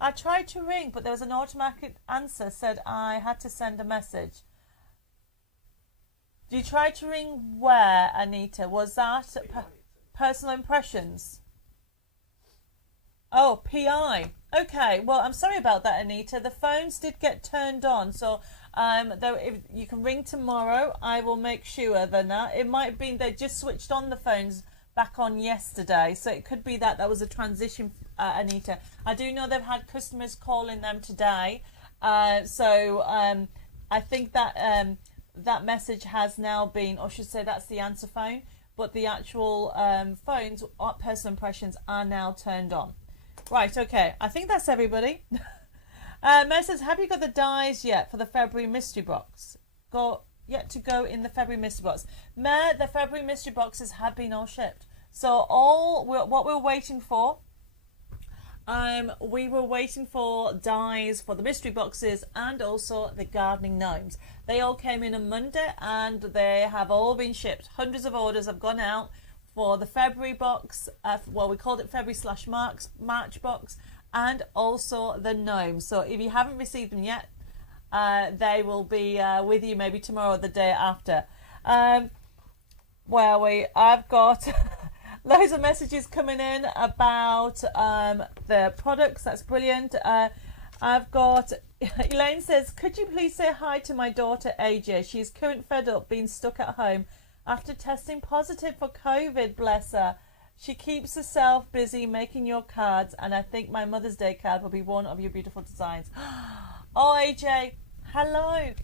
I tried to ring, but there was an automatic answer said I had to send a message. You tried to ring where, Anita? Was that personal impressions? Oh, PI. Okay, well, I'm sorry about that, Anita. The phones did get turned on, so if you can ring tomorrow. I will make sure then that. It might have been they just switched on the phones back on yesterday, so it could be that was a transition, Anita. I do know they've had customers calling them today, so I think that that message has now been, or I should say that's the answer phone, but the actual phones, personal impressions, are now turned on. Right, okay, I think that's everybody. Mel says, have you got the dies yet for the February mystery box? Yet to go in the February mystery box. Mel, the February mystery boxes have been all shipped. So what we're waiting for, we were waiting for dies for the mystery boxes and also the gardening gnomes. They all came in on Monday and they have all been shipped. Hundreds of orders have gone out for the February box. We called it February/March box, and also the gnomes. So if you haven't received them yet, they will be with you maybe tomorrow or the day after. I've got loads of messages coming in about the products. That's brilliant. I've got Elaine says, could you please say hi to my daughter AJ? She's currently fed up being stuck at home after testing positive for COVID, bless her. She keeps herself busy making your cards, and I think my Mother's Day card will be one of your beautiful designs. Oh, AJ, hello.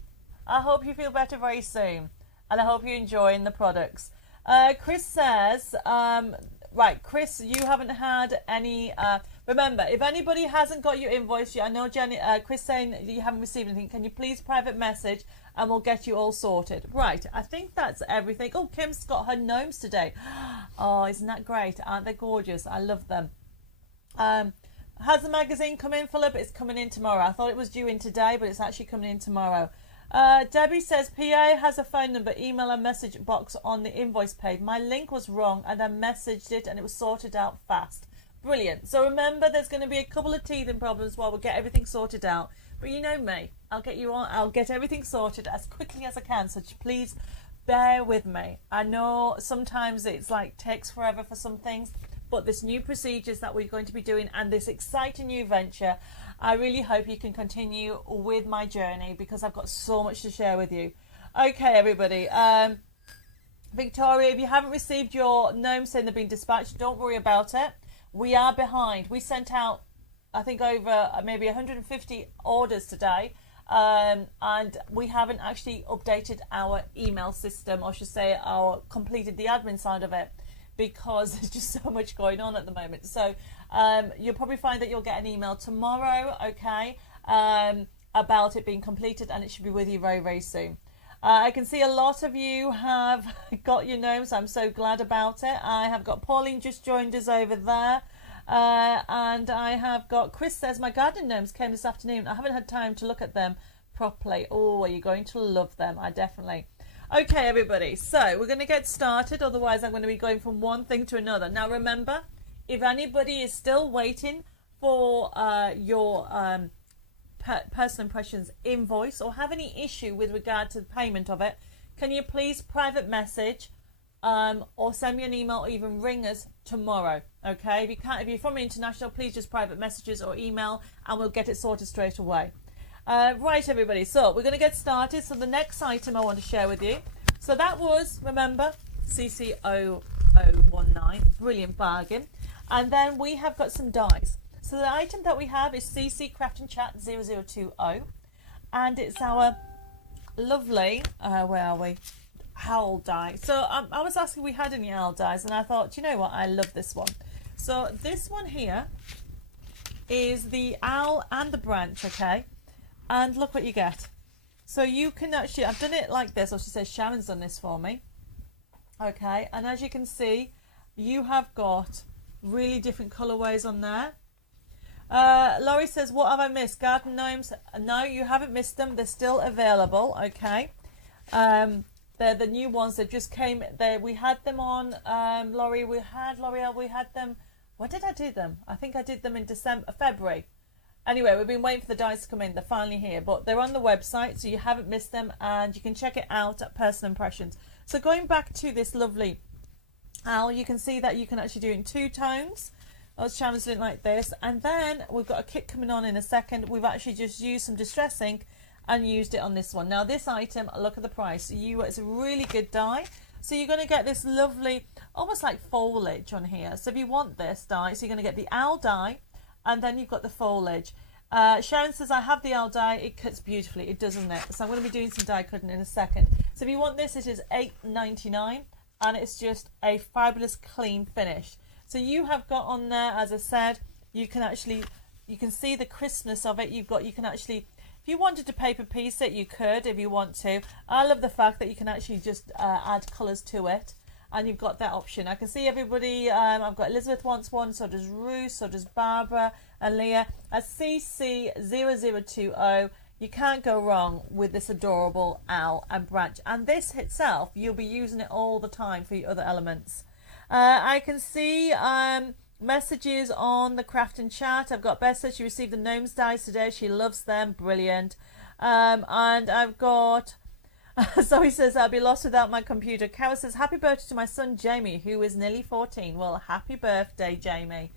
I hope you feel better very soon, and I hope you're enjoying the products. Chris says, right, Chris, you haven't had any. Remember, if anybody hasn't got your invoice, I know Chris saying that you haven't received anything. Can you please private message, and we'll get you all sorted. Right, I think that's everything. Oh, Kim's got her gnomes today. Oh, isn't that great? Aren't they gorgeous? I love them. Has the magazine come in, Philip? It's coming in tomorrow. I thought it was due in today, but it's actually coming in tomorrow. Debbie says, PA has a phone number, email and message box on the invoice page. My link was wrong and I messaged it and it was sorted out fast. Brilliant. So remember, there's going to be a couple of teething problems while we get everything sorted out. But you know me, I'll get everything sorted as quickly as I can. So please bear with me. I know sometimes it's like takes forever for some things, but this new procedures that we're going to be doing and this exciting new venture, I really hope you can continue with my journey because I've got so much to share with you. Okay, everybody. Victoria, if you haven't received your gnomes saying they've been dispatched, don't worry about it. We are behind. We sent out, I think, over maybe 150 orders today, and we haven't actually updated our email system, or I should say completed the admin side of it, because there's just so much going on at the moment. So you'll probably find that you'll get an email tomorrow, okay, about it being completed, and it should be with you very, very soon. I can see a lot of you have got your gnomes. I'm so glad about it. I have got Pauline just joined us over there. And I have got Chris says, my garden gnomes came this afternoon. I haven't had time to look at them properly. Oh, are you going to love them? I definitely. Okay, everybody. So we're going to get started. Otherwise, I'm going to be going from one thing to another. Now, remember, if anybody is still waiting for your personal impressions invoice or have any issue with regard to the payment of it, can you please private message or send me an email or even ring us tomorrow, okay? If you can't, if you're from international, please just private messages or email and we'll get it sorted straight away. Right, everybody, so we're going to get started. So the next item I want to share with you, so that was, remember, CC0019, brilliant bargain. And then we have got some dies. So the item that we have is CC Craft and Chat 0020, and it's our lovely, where are we, owl die. So I was asking if we had any owl dies, and I thought, you know what, I love this one. So this one here is the owl and the branch, okay, and look what you get. So you can actually, I've done it like this, or she says Sharon's done this for me, okay, and as you can see, you have got really different colorways on there. Laurie says, what have I missed? Garden gnomes? No, you haven't missed them. They're still available, okay. They're the new ones that just came there. We had them on, Laurie, we had them, when did I do them? I think I did them in February. Anyway, we've been waiting for the dice to come in. They're finally here, but they're on the website, so you haven't missed them, and you can check it out at Personal Impressions. So going back to this lovely owl, you can see that you can actually do it in two tones. I was challenged it like this, and then we've got a kit coming on in a second. We've actually just used some distress ink and used it on this one. Now this item, look at the price. It's a really good die. So you're going to get this lovely, almost like foliage on here. So if you want this die, so you're going to get the owl die, and then you've got the foliage. Sharon says, I have the owl die. It cuts beautifully. It does, doesn't it? So I'm going to be doing some die cutting in a second. So if you want this, it is $8.99, and it's just a fabulous clean finish. So you have got on there, as I said, you can see the crispness of it. You can actually, if you wanted to paper piece it, you could if you want to. I love the fact that you can actually just add colours to it, and you've got that option. I can see everybody, I've got Elizabeth wants one, so does Ruth, so does Barbara and Leah. At CC0020, you can't go wrong with this adorable owl and branch. And this itself, you'll be using it all the time for your other elements. I can see messages on the Craft and Chat. I've got Beth says she received the gnomes dies today. She loves them. Brilliant. And I've got Zoe says, I'll be lost without my computer. Carol says, happy birthday to my son Jamie, who is nearly 14. Well, happy birthday, Jamie.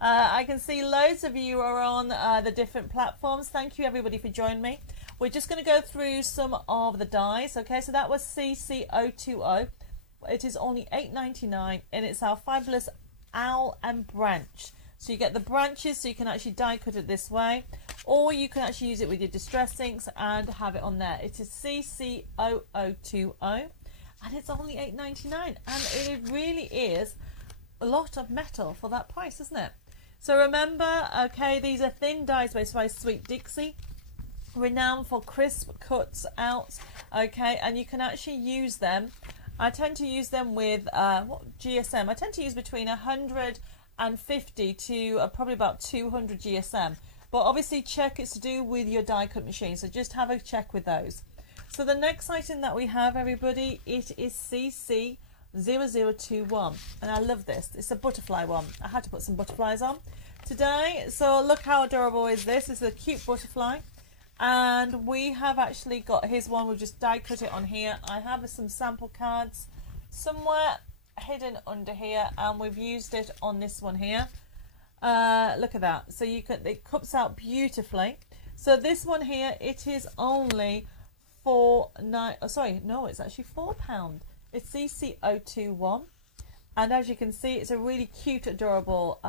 I can see loads of you are on the different platforms. Thank you, everybody, for joining me. We're just going to go through some of the dies. Okay, so that was CC020. It is only $8.99, and it's our fabulous owl and branch. So you get the branches, so you can actually die cut it this way, or you can actually use it with your distress inks and have it on there. It is CC0020, and it's only $8.99, and it really is a lot of metal for that price, isn't it? So remember, okay, these are thin dies by Sweet Dixie, renowned for crisp cuts out, okay, and you can actually use them. I tend to use them with GSM. I tend to use between 150 to probably about 200 GSM. But obviously check it's to do with your die cut machine. So just have a check with those. So the next item that we have, everybody, it is CC0021. And I love this. It's a butterfly one. I had to put some butterflies on today. So look how adorable is this. It's a cute butterfly. And we have actually got his one. We've just die cut it on here. I have some sample cards somewhere hidden under here, and we've used it on this one here. Look at that. So you can, it cups out beautifully. So this one here, it is only it's actually £4. It's CC021, and as you can see, it's a really cute, adorable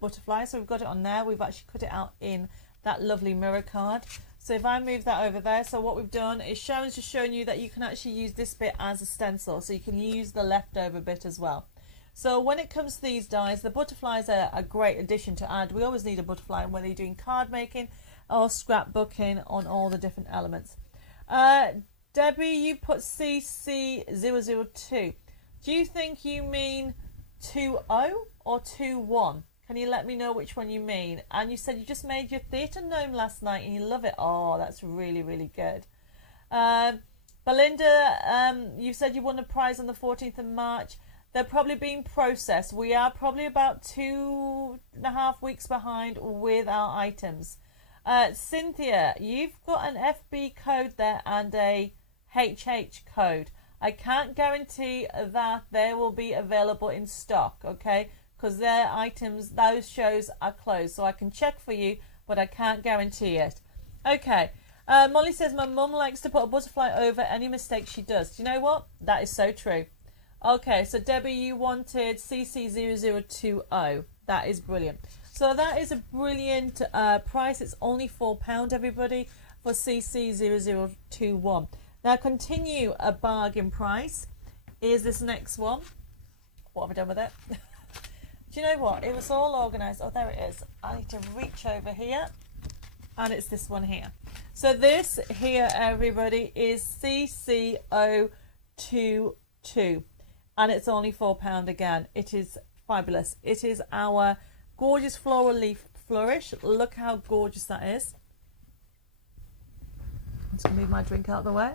butterfly. So we've got it on there. We've actually cut it out in that lovely mirror card. So if I move that over there, so what we've done is Sharon's just showing you that you can actually use this bit as a stencil, so you can use the leftover bit as well. So when it comes to these dies, the butterflies are a great addition to add. We always need a butterfly whether you're doing card making or scrapbooking on all the different elements. Debbie, you put CC002. Do you think you mean 20 or 21? Can you let me know which one you mean? And you said you just made your theatre gnome last night and you love it. Oh, that's really, really good. Belinda, you said you won a prize on the 14th of March. They're probably being processed. We are probably about 2.5 weeks behind with our items. Cynthia, you've got an FB code there and a HH code. I can't guarantee that they will be available in stock, okay? Because their items, those shows are closed. So I can check for you, but I can't guarantee it. Okay. Molly says, my mum likes to put a butterfly over any mistake she does. Do you know what? That is so true. Okay, so Debbie, you wanted CC0020. That is brilliant. So that is a brilliant price. It's only £4, everybody, for CC0021. Now, continue a bargain price is this next one. What have I done with it? Do you know what? It was all organised. Oh, there it is. I need to reach over here. And it's this one here. So this here, everybody, is CC022. And it's only £4 again. It is fabulous. It is our gorgeous floral leaf flourish. Look how gorgeous that is. I'm just going to move my drink out of the way.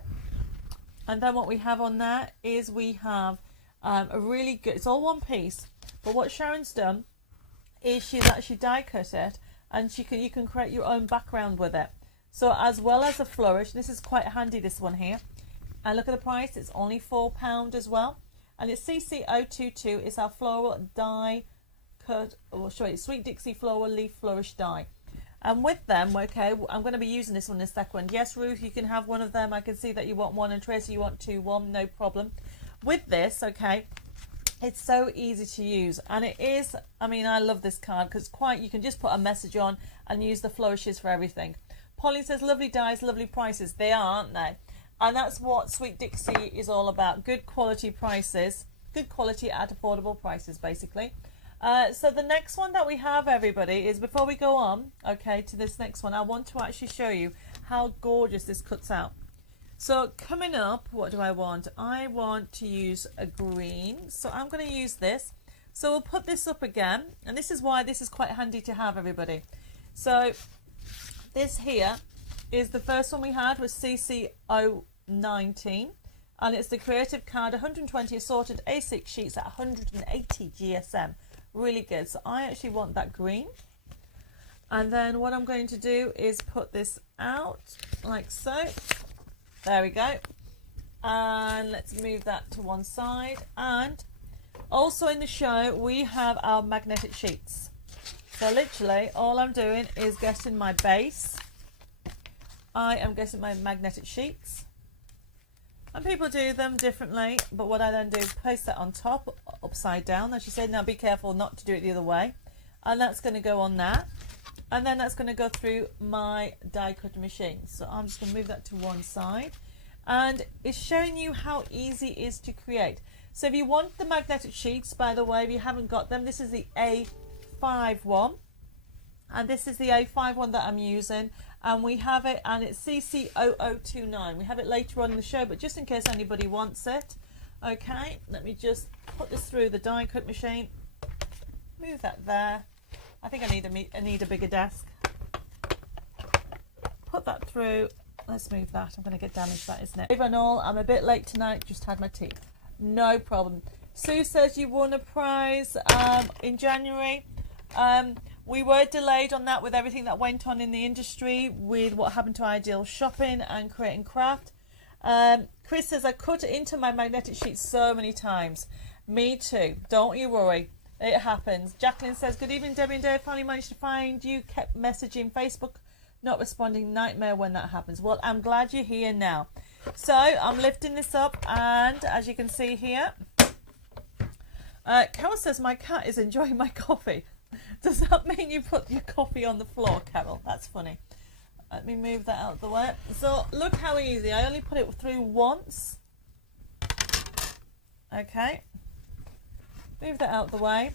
And then what we have on there is we have a really good, it's all one piece. But what Sharon's done is she's actually die cut it, and you can create your own background with it. So as well as a flourish, this is quite handy, this one here. And look at the price, it's only £4 as well. And it's CC022. It's our floral die cut, or sorry, Sweet Dixie Floral Leaf Flourish die. And with them, okay, I'm going to be using this one in a second. Yes, Ruth, you can have one of them. I can see that you want one, and Tracy, you want one, no problem. With this, okay, it's so easy to use, and it is, I mean, I love this card because you can just put a message on and use the flourishes for everything. Polly says, lovely dies, lovely prices. They are, aren't they? And that's what Sweet Dixie is all about. Good quality prices, good quality at affordable prices, basically. So the next one that we have, everybody, is before we go on, okay, to this next one, I want to actually show you how gorgeous this cuts out. So coming up, what do I want? I want to use a green. So I'm going to use this. So we'll put this up again. And this is why this is quite handy to have, everybody. So this here is the first one we had, was CC019. And it's the Creative Card, 120 assorted A6 sheets at 180 GSM. Really good. So I actually want that green. And then what I'm going to do is put this out like so. There we go. And let's move that to one side. And also in the show, we have our magnetic sheets. So literally all I'm doing is getting my base. I am getting my magnetic sheets. And people do them differently, but what I then do is place that on top, upside down, as she said. Now be careful not to do it the other way. And that's going to go on that. And then that's going to go through my die cut machine. So I'm just going to move that to one side. And it's showing you how easy it is to create. So if you want the magnetic sheets, by the way, if you haven't got them, this is the A5 one. And this is the A5 one that I'm using. And we have it, and it's CC0029. We have it later on in the show, but just in case anybody wants it. Okay, let me just put this through the die cut machine. Move that there. I think I need a bigger desk. Put that through. Let's move that. I'm going to get damaged, that, isn't it? Even all, I'm a bit late tonight. Just had my tea. No problem. Sue says you won a prize in January. We were delayed on that with everything that went on in the industry with what happened to Ideal Shopping and Create and Craft. Chris says, I cut into my magnetic sheet so many times. Me too. Don't you worry. It happens. Jacqueline says, good evening, Debbie and Dave. Finally managed to find you. Kept messaging Facebook, not responding. Nightmare when that happens. Well, I'm glad you're here now. So I'm lifting this up, and as you can see here, Carol says, my cat is enjoying my coffee. Does that mean you put your coffee on the floor, Carol? That's funny. Let me move that out of the way. So look how easy. I only put it through once. Okay. Move that out of the way.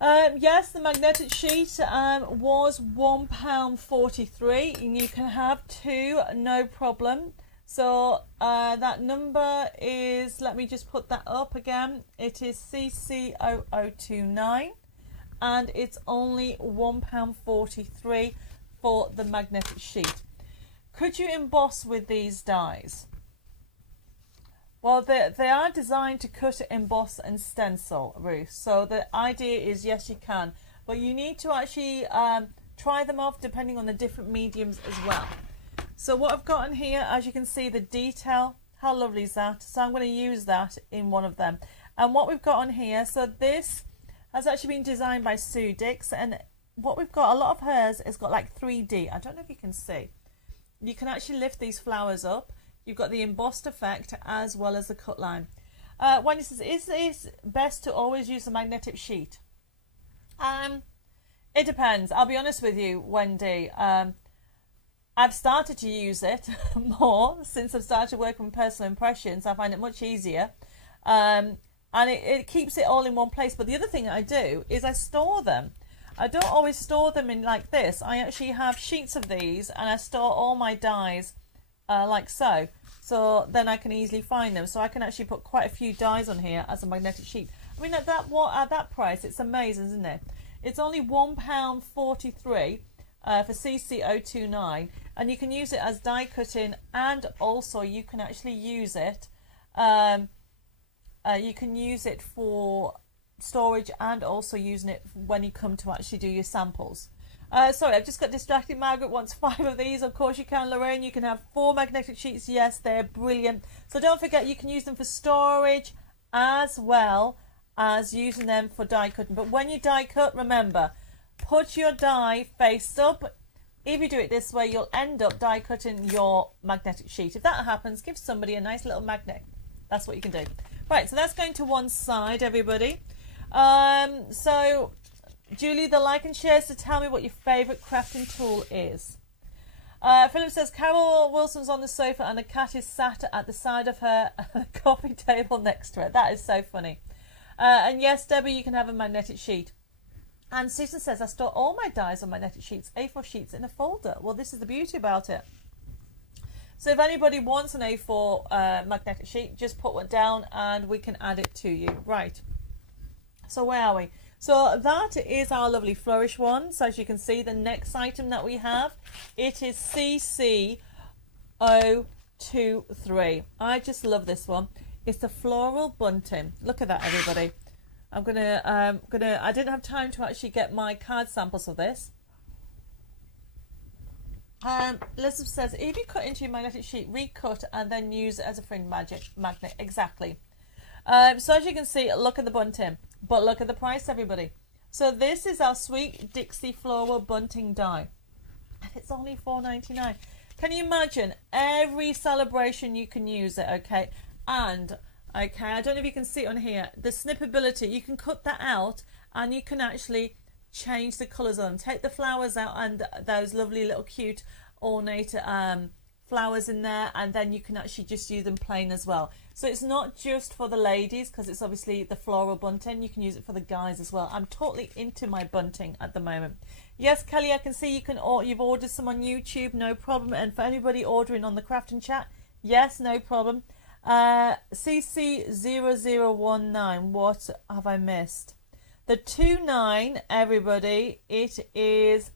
Yes, the magnetic sheet was £1.43, and you can have two, no problem. So that number is, let me just put that up again. It is CC0029, and it's only £1.43 for the magnetic sheet. Could you emboss with these dies? Well, they are designed to cut, emboss and stencil, Ruth. So the idea is, yes, you can. But you need to actually try them off depending on the different mediums as well. So what I've got in here, as you can see, the detail. How lovely is that? So I'm going to use that in one of them. And what we've got on here, so this has actually been designed by Sue Dix. And what we've got, a lot of hers has got like 3D. I don't know if you can see. You can actually lift these flowers up. You've got the embossed effect as well as the cut line. Wendy says, is it best to always use a magnetic sheet? It depends. I'll be honest with you, Wendy. I've started to use it more since I've started working with personal impressions. I find it much easier. And it keeps it all in one place. But the other thing I do is I store them. I don't always store them in like this. I actually have sheets of these, and I store all my dies like so. So then I can easily find them. So I can actually put quite a few dies on here as a magnetic sheet. I mean, at that price, it's amazing, isn't it? It's only £1.43 for CC029, and you can use it as die cutting, and also you can actually use it. You can use it for storage, and also using it when you come to actually do your samples. Sorry, I've just got distracted. Margaret wants 5 of these. Of course you can, Lorraine. You can have 4 magnetic sheets. Yes, they're brilliant. So don't forget, you can use them for storage as well as using them for die cutting. But when you die cut, remember, put your die face up. If you do it this way, you'll end up die cutting your magnetic sheet. If that happens, give somebody a nice little magnet. That's what you can do. Right, so that's going to one side, everybody. So Julie, the like and shares to tell me what your favourite crafting tool is. Philip says, Carol Wilson's on the sofa and a cat is sat at the side of her coffee table next to her. That is so funny. And yes, Debbie, you can have a magnetic sheet. And Susan says, I store all my dies on magnetic sheets, A4 sheets in a folder. Well, this is the beauty about it. So if anybody wants an A4 magnetic sheet, just put one down and we can add it to you. Right. So where are we? So that is our lovely flourish one. So as you can see, the next item that we have, it is CC023. I just love this one. It's the floral bunting. Look at that, everybody. I didn't have time to actually get my card samples of this. Elizabeth says, if you cut into your magnetic sheet, recut and then use it as a fringe magnet. Exactly. So as you can see, look at the bunting. But look at the price, everybody. So this is our Sweet Dixie Floral Bunting die. And it's only $4.99. Can you imagine? Every celebration you can use it, okay? And, okay, I don't know if you can see it on here. The snippability, you can cut that out and you can actually change the colours on them. Take the flowers out and those lovely little cute ornate flowers in there, and then you can actually just use them plain as well. So it's not just for the ladies, because it's obviously the floral bunting. You can use it for the guys as well. I'm totally into my bunting at the moment. Yes, Kelly, I can see you've ordered some on YouTube, no problem. And for anybody ordering on the Craft and Chat, yes, no problem. CC0019, what have I missed? The 29, everybody, it is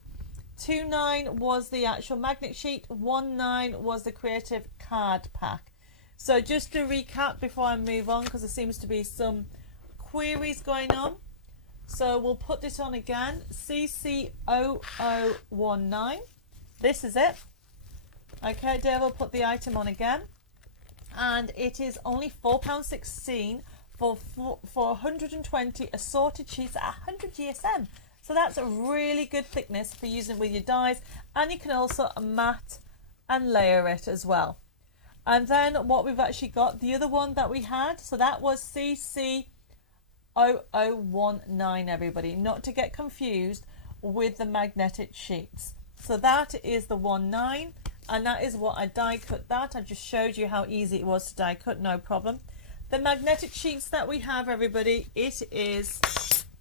29 was the actual magnet sheet, 19 was the creative card pack. So just to recap before I move on, because there seems to be some queries going on. So we'll put this on again, CC0019. This is it. Okay, Dave will put the item on again. And it is only £4.16 for 120 assorted sheets at 100 GSM. So that's a really good thickness for using with your dies. And you can also mat and layer it as well. And then what we've actually got, the other one that we had, so that was CC0019, everybody, not to get confused with the magnetic sheets. So that is the 19, and that is what I die cut that. I just showed you how easy it was to die cut, no problem. The magnetic sheets that we have, everybody, it is,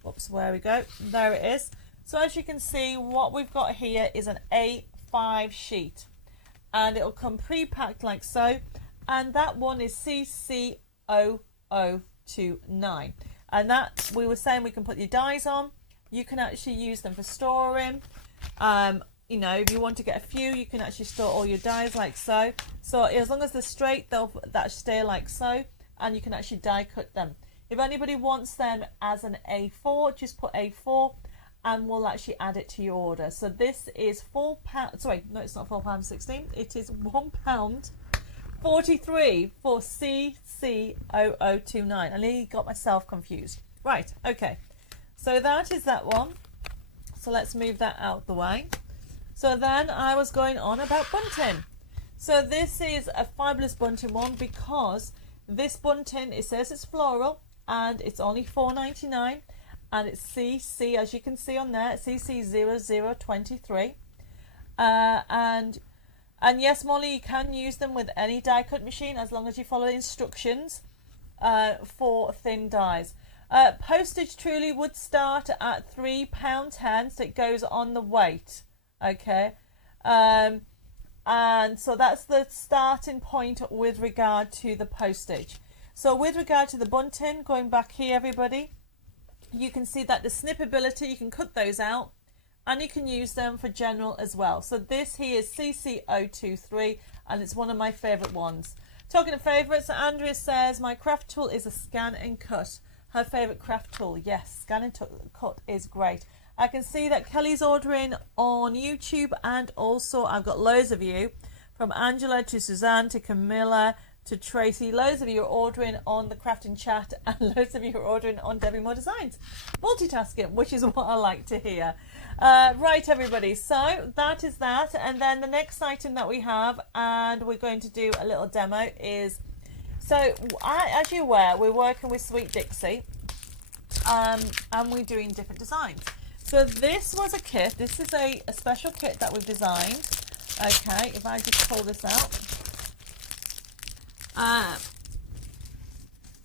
whoops, where we go, there it is. So as you can see, what we've got here is an A5 sheet, and it'll come pre-packed like so, and that one is CC0029, and that we were saying we can put your dies on. You can actually use them for storing. You know, if you want to get a few, you can actually store all your dies like so. So as long as they're straight, they'll stay like so, and you can actually die cut them. If anybody wants them as an A4, just put A4 and we'll actually add it to your order. So this is £4, sorry, no, it's not £4.16, it is £1.43 for CC0029. I nearly got myself confused. Right, okay, so that is that one. So let's move that out the way. So then I was going on about bunting. So this is a fabulous bunting one, because this bunting, it says it's floral and it's only £4.99, and it's CC, as you can see on there, CC0023. And yes, Molly, you can use them with any die cut machine as long as you follow the instructions for thin dies. Postage truly would start at £3.10, so it goes on the weight. Okay, and so that's the starting point with regard to the postage. So with regard to the bunting, going back here, everybody, you can see that the snippability, you can cut those out and you can use them for general as well. So this here is CC023, and it's one of my favourite ones. Talking of favourites, Andrea says my craft tool is a scan and cut. Her favourite craft tool, yes, scan and cut is great. I can see that Kelly's ordering on YouTube, and also I've got loads of you, from Angela to Suzanne to Camilla to Tracy. Loads of you are ordering on the crafting chat, and loads of you are ordering on Debbie Moore Designs. Multitasking, which is what I like to hear. Right, everybody, so that is that. And then the next item that we have, and we're going to do a little demo, is, so as you're aware, we're working with Sweet Dixie, and we're doing different designs. So this was a kit. This is a special kit that we've designed. Okay, if I just pull this out.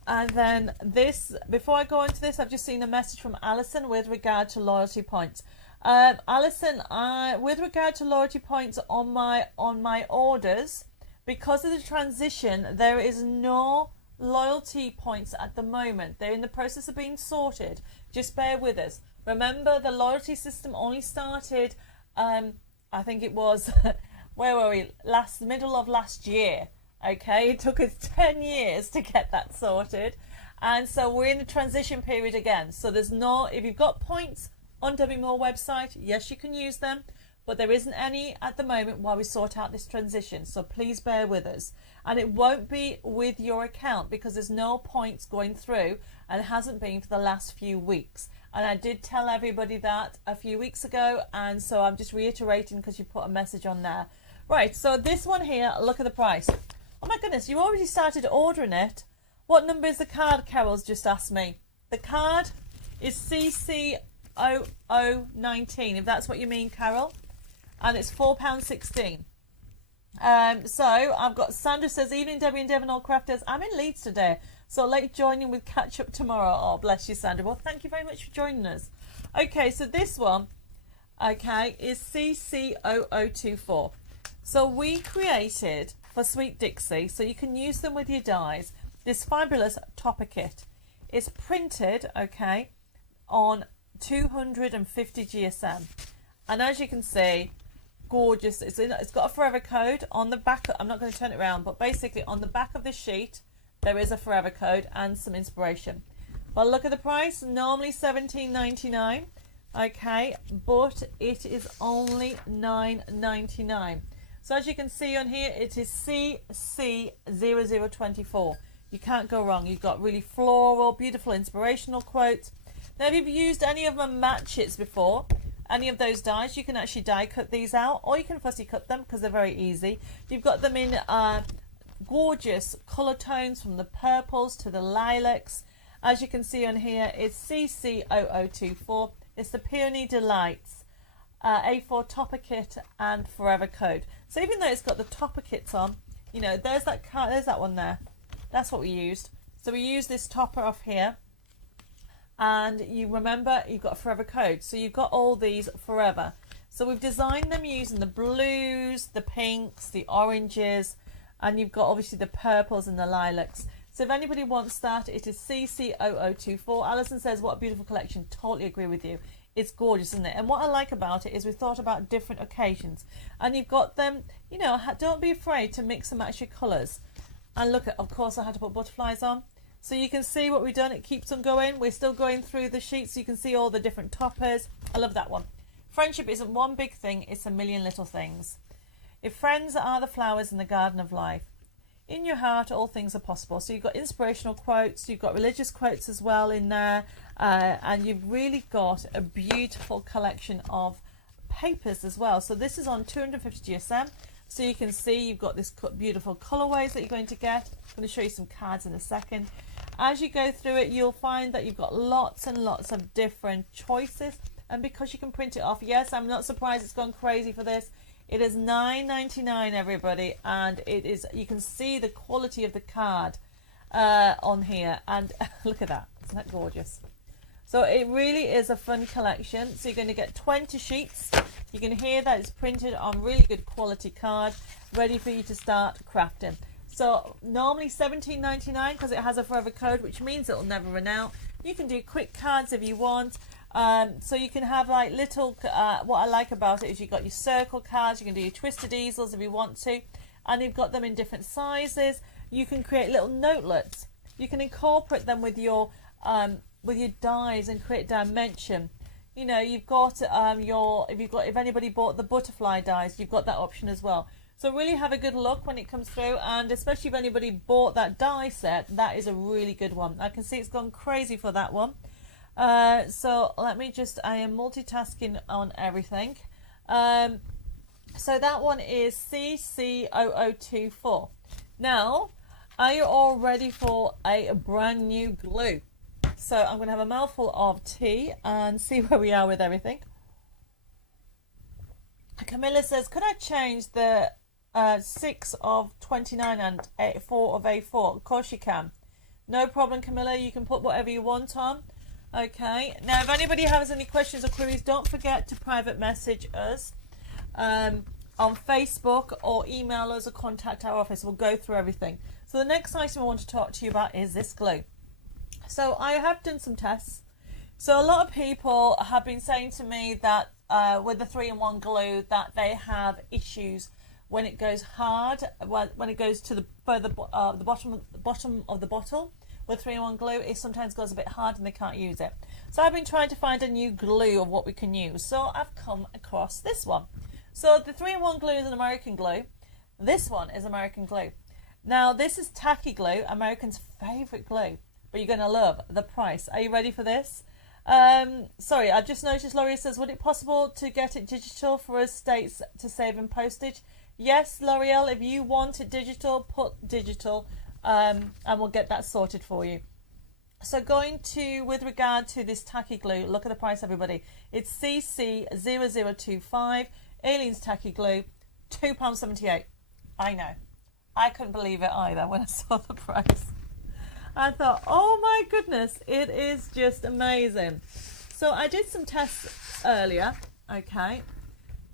And then this, before I go into this, I've just seen a message from Alison with regard to loyalty points. Alison, with regard to loyalty points on my orders, because of the transition, there is no loyalty points at the moment. They're in the process of being sorted. Just bear with us. Remember, the loyalty system only started, I think it was, where were we? Middle of last year. Okay, it took us 10 years to get that sorted. And so we're in the transition period again. So there's no, if you've got points on Debbie Moore website, yes, you can use them, but there isn't any at the moment while we sort out this transition. So please bear with us. And it won't be with your account because there's no points going through, and it hasn't been for the last few weeks. And I did tell everybody that a few weeks ago, and so I'm just reiterating because you put a message on there. Right, so this one here, look at the price. Oh my goodness, you already started ordering it. What number is the card? Carol's just asked me. The card is CC0019, if that's what you mean, Carol. And it's £4.16. So I've got Sandra says, evening Debbie and Devon all crafters. I'm in Leeds today, so late joining with catch up tomorrow. Oh, bless you, Sandra. Well, thank you very much for joining us. Okay, so this one, okay, is CC0024. So we created for Sweet Dixie, so you can use them with your dies, this fabulous topper kit. It's printed, okay, on 250 GSM, and as you can see, gorgeous. It's got a forever code on the back. I'm not going to turn it around, but basically on the back of the sheet there is a forever code and some inspiration. Well, look at the price. Normally $17.99. Okay, but it is only $9.99. So as you can see on here, it is CC0024. You can't go wrong. You've got really floral, beautiful, inspirational quotes. Now, if you've used any of my matches before, any of those dies, you can actually die cut these out, or you can fussy cut them because they're very easy. You've got them in gorgeous colour tones, from the purples to the lilacs. As you can see on here, it's CC0024. It's the Peony Delights A4 topper kit and forever code. So even though it's got the topper kits on, you know, there's that one there. That's what we used. So we used this topper off here, and you remember you've got forever code. So you've got all these forever. So we've designed them using the blues, the pinks, the oranges, and you've got obviously the purples and the lilacs. So if anybody wants that, it is CC0024. Alison says, what a beautiful collection. Totally agree with you. It's gorgeous, isn't it? And what I like about it is we thought about different occasions. And you've got them, you know, don't be afraid to mix and match your colours. And look at, of course, I had to put butterflies on. So you can see what we've done. It keeps on going. We're still going through the sheets, so you can see all the different toppers. I love that one. Friendship isn't one big thing. It's a million little things. If friends are the flowers in the garden of life, in your heart, all things are possible. So you've got inspirational quotes, you've got religious quotes as well in there, and you've really got a beautiful collection of papers as well. So this is on 250 GSM. So you can see you've got this beautiful colorways that you're going to get. I'm going to show you some cards in a second. As you go through it, you'll find that you've got lots and lots of different choices. And because you can print it off, yes, I'm not surprised it's gone crazy for this. It is $9.99, everybody, and it is. You can see the quality of the card on here, and look at that. Isn't that gorgeous? So it really is a fun collection. So you're going to get 20 sheets. You can hear that it's printed on really good quality card, ready for you to start crafting. So normally $17.99 because it has a forever code, which means it will never run out. You can do quick cards if you want. So you can have like little, what I like about it is you've got your circle cards, you can do your twisted easels if you want to, and you've got them in different sizes. You can create little notelets. You can incorporate them with your dies and create dimension. You know, you've got if anybody bought the butterfly dies, you've got that option as well. So really have a good look when it comes through, and especially if anybody bought that die set, that is a really good one. I can see it's gone crazy for that one. So let me just, I am multitasking on everything. So that one is CC0024. Now, are you all ready for a brand new glue? So I'm going to have a mouthful of tea and see where we are with everything. Camilla says, could I change the 6 of 29 and 4 of A4? Of course you can. No problem, Camilla. You can put whatever you want on. Okay, now if anybody has any questions or queries, don't forget to private message us on Facebook, or email us or contact our office. We'll go through everything. So the next item I want to talk to you about is this glue. So I have done some tests. So a lot of people have been saying to me that with the 3-in-1 glue that they have issues when it goes hard, when it goes to the bottom of the bottle. With 3-in-1 glue, it sometimes goes a bit hard and they can't use it. So I've been trying to find a new glue of what we can use. So I've come across this one. So the 3-in-1 glue is an American glue. This one is American glue. Now this is Tacky glue, American's favourite glue. But you're going to love the price. Are you ready for this? Sorry, I've just noticed Laurie says, would it possible to get it digital for us states to save in postage? Yes, L'Oreal, if you want it digital, put digital. And we'll get that sorted for you. So with regard to this Tacky glue, look at the price, everybody. It's CC0025, Aleen's Tacky glue, £2.78. I know. I couldn't believe it either when I saw the price. I thought, oh my goodness, it is just amazing. So I did some tests earlier, okay,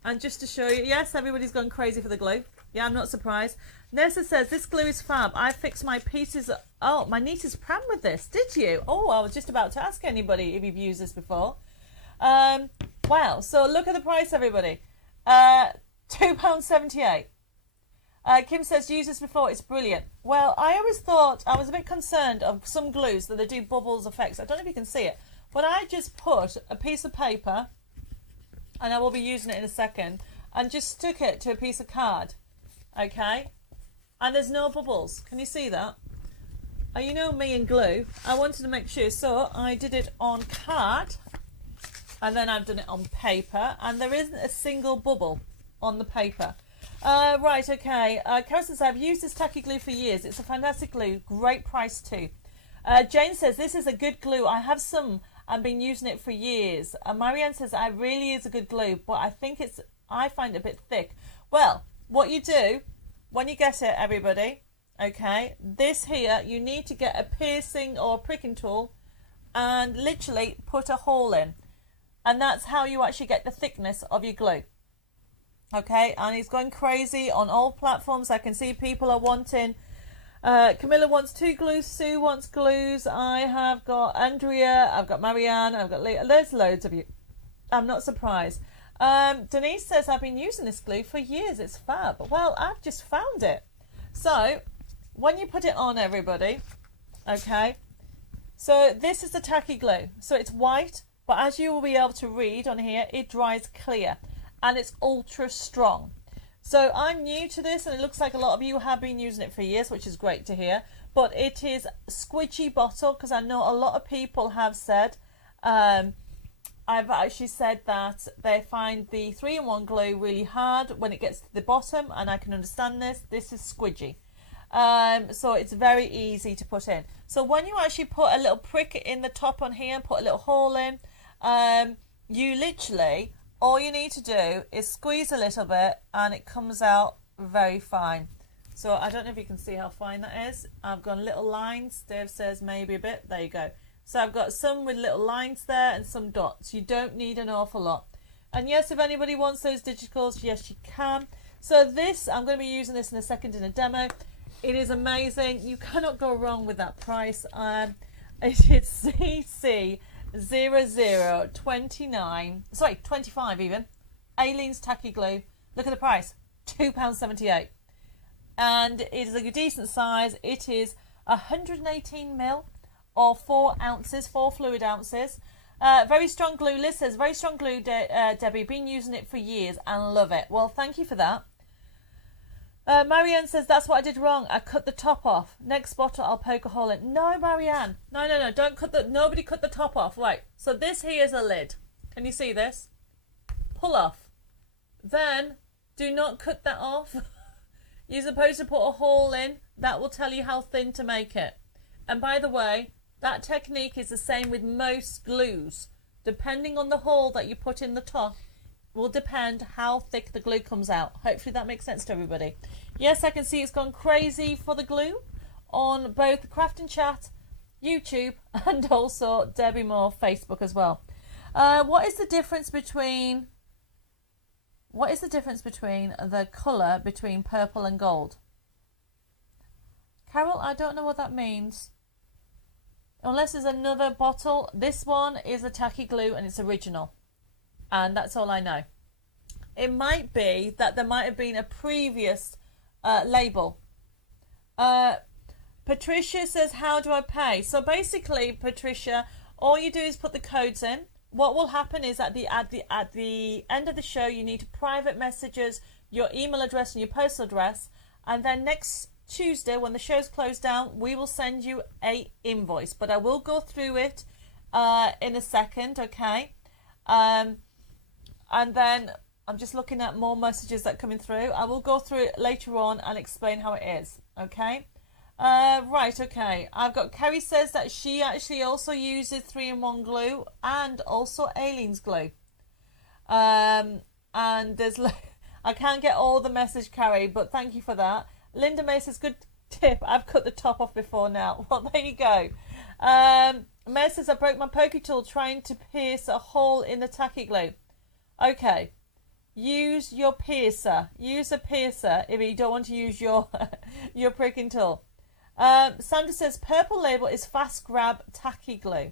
and just to show you, yes, everybody's gone crazy for the glue. Yeah, I'm not surprised. Nessa says, this glue is fab. I fixed my pieces. Oh, my niece's pram with this. Did you? Oh, I was just about to ask anybody if you've used this before. Wow. So look at the price, everybody. £2.78. Kim says, use this before, it's brilliant. Well, I always thought, I was a bit concerned of some glues that they do bubbles effects. I don't know if you can see it, but I just put a piece of paper, and I will be using it in a second, and just stuck it to a piece of card, okay? And there's no bubbles. Can you see that? You know me and glue. I wanted to make sure, so I did it on card, and then I've done it on paper, and there isn't a single bubble on the paper. Right, okay. Karen says, I've used this tacky glue for years. It's a fantastic glue. Great price too. Jane says, this is a good glue. I have some and been using it for years. Marianne says, it really is a good glue, but I find it a bit thick. Well, what you do, when you get it, everybody, okay, this here, you need to get a piercing or a pricking tool and literally put a hole in. And that's how you actually get the thickness of your glue. Okay, and it's going crazy on all platforms. I can see people are wanting, Camilla wants 2 glues, Sue wants glues, I have got Andrea, I've got Marianne, I've got Leah, there's loads of you. I'm not surprised. Denise says, I've been using this glue for years, it's fab. Well, I've just found it. So, when you put it on, everybody, okay, so this is the tacky glue. So it's white, but as you will be able to read on here, it dries clear. And it's ultra strong. So I'm new to this, and it looks like a lot of you have been using it for years, which is great to hear. But it is squidgy bottle, because I know a lot of people have said, I've actually said that they find the 3-in-1 glue really hard when it gets to the bottom, and I can understand this. This is squidgy. So it's very easy to put in. So when you actually put a little prick in the top on here and put a little hole in, you literally... all you need to do is squeeze a little bit and it comes out very fine. So I don't know if you can see how fine that is. I've got little lines. Dave says maybe a bit. There you go. So I've got some with little lines there and some dots. You don't need an awful lot. And yes, if anybody wants those digitals, yes, you can. So this, I'm going to be using this in a second in a demo. It is amazing. You cannot go wrong with that price. It's CC 25 even. Aleen's tacky glue. Look at the price, £2.78, and it is a decent size. It is 118ml or 4 ounces, 4 fluid ounces. Very strong glue. Liz says, very strong glue, Debbie. Been using it for years and love it. Well, thank you for that. Marianne says, that's what I did wrong. I cut the top off. Next bottle, I'll poke a hole in. No, Marianne. No. Don't cut nobody cut the top off. Right. So this here is a lid. Can you see this? Pull off. Then, do not cut that off. You're supposed to put a hole in. That will tell you how thin to make it. And by the way, that technique is the same with most glues. Depending on the hole that you put in the top, will depend how thick the glue comes out. Hopefully that makes sense to everybody. Yes, I can see it's gone crazy for the glue on both Craft and Chat, YouTube, and also Debbie Moore Facebook as well. What is the difference between the colour between purple and gold? Carol, I don't know what that means. Unless there's another bottle. This one is a tacky glue and it's original. And that's all I know. It might be that there might have been a previous label. Patricia says, how do I pay? So basically, Patricia, all you do is put the codes in. What will happen is at the end of the show, you need to private messages your email address and your postal address, and then next Tuesday, when the show's closed down, we will send you a invoice. But I will go through it in a second, okay? And then I'm just looking at more messages that are coming through. I will go through it later on and explain how it is, okay? Right, okay. I've got Kerry says that she actually also uses 3-in-1 glue and also Aleen's glue. And there's I can't get all the message, Kerry, but thank you for that. Linda May says, good tip. I've cut the top off before now. Well, there you go. May says, I broke my pokey tool trying to pierce a hole in the tacky glue. Okay. Use your piercer. Use a piercer if you don't want to use your your pricking tool. Sandra says, purple label is fast grab tacky glue.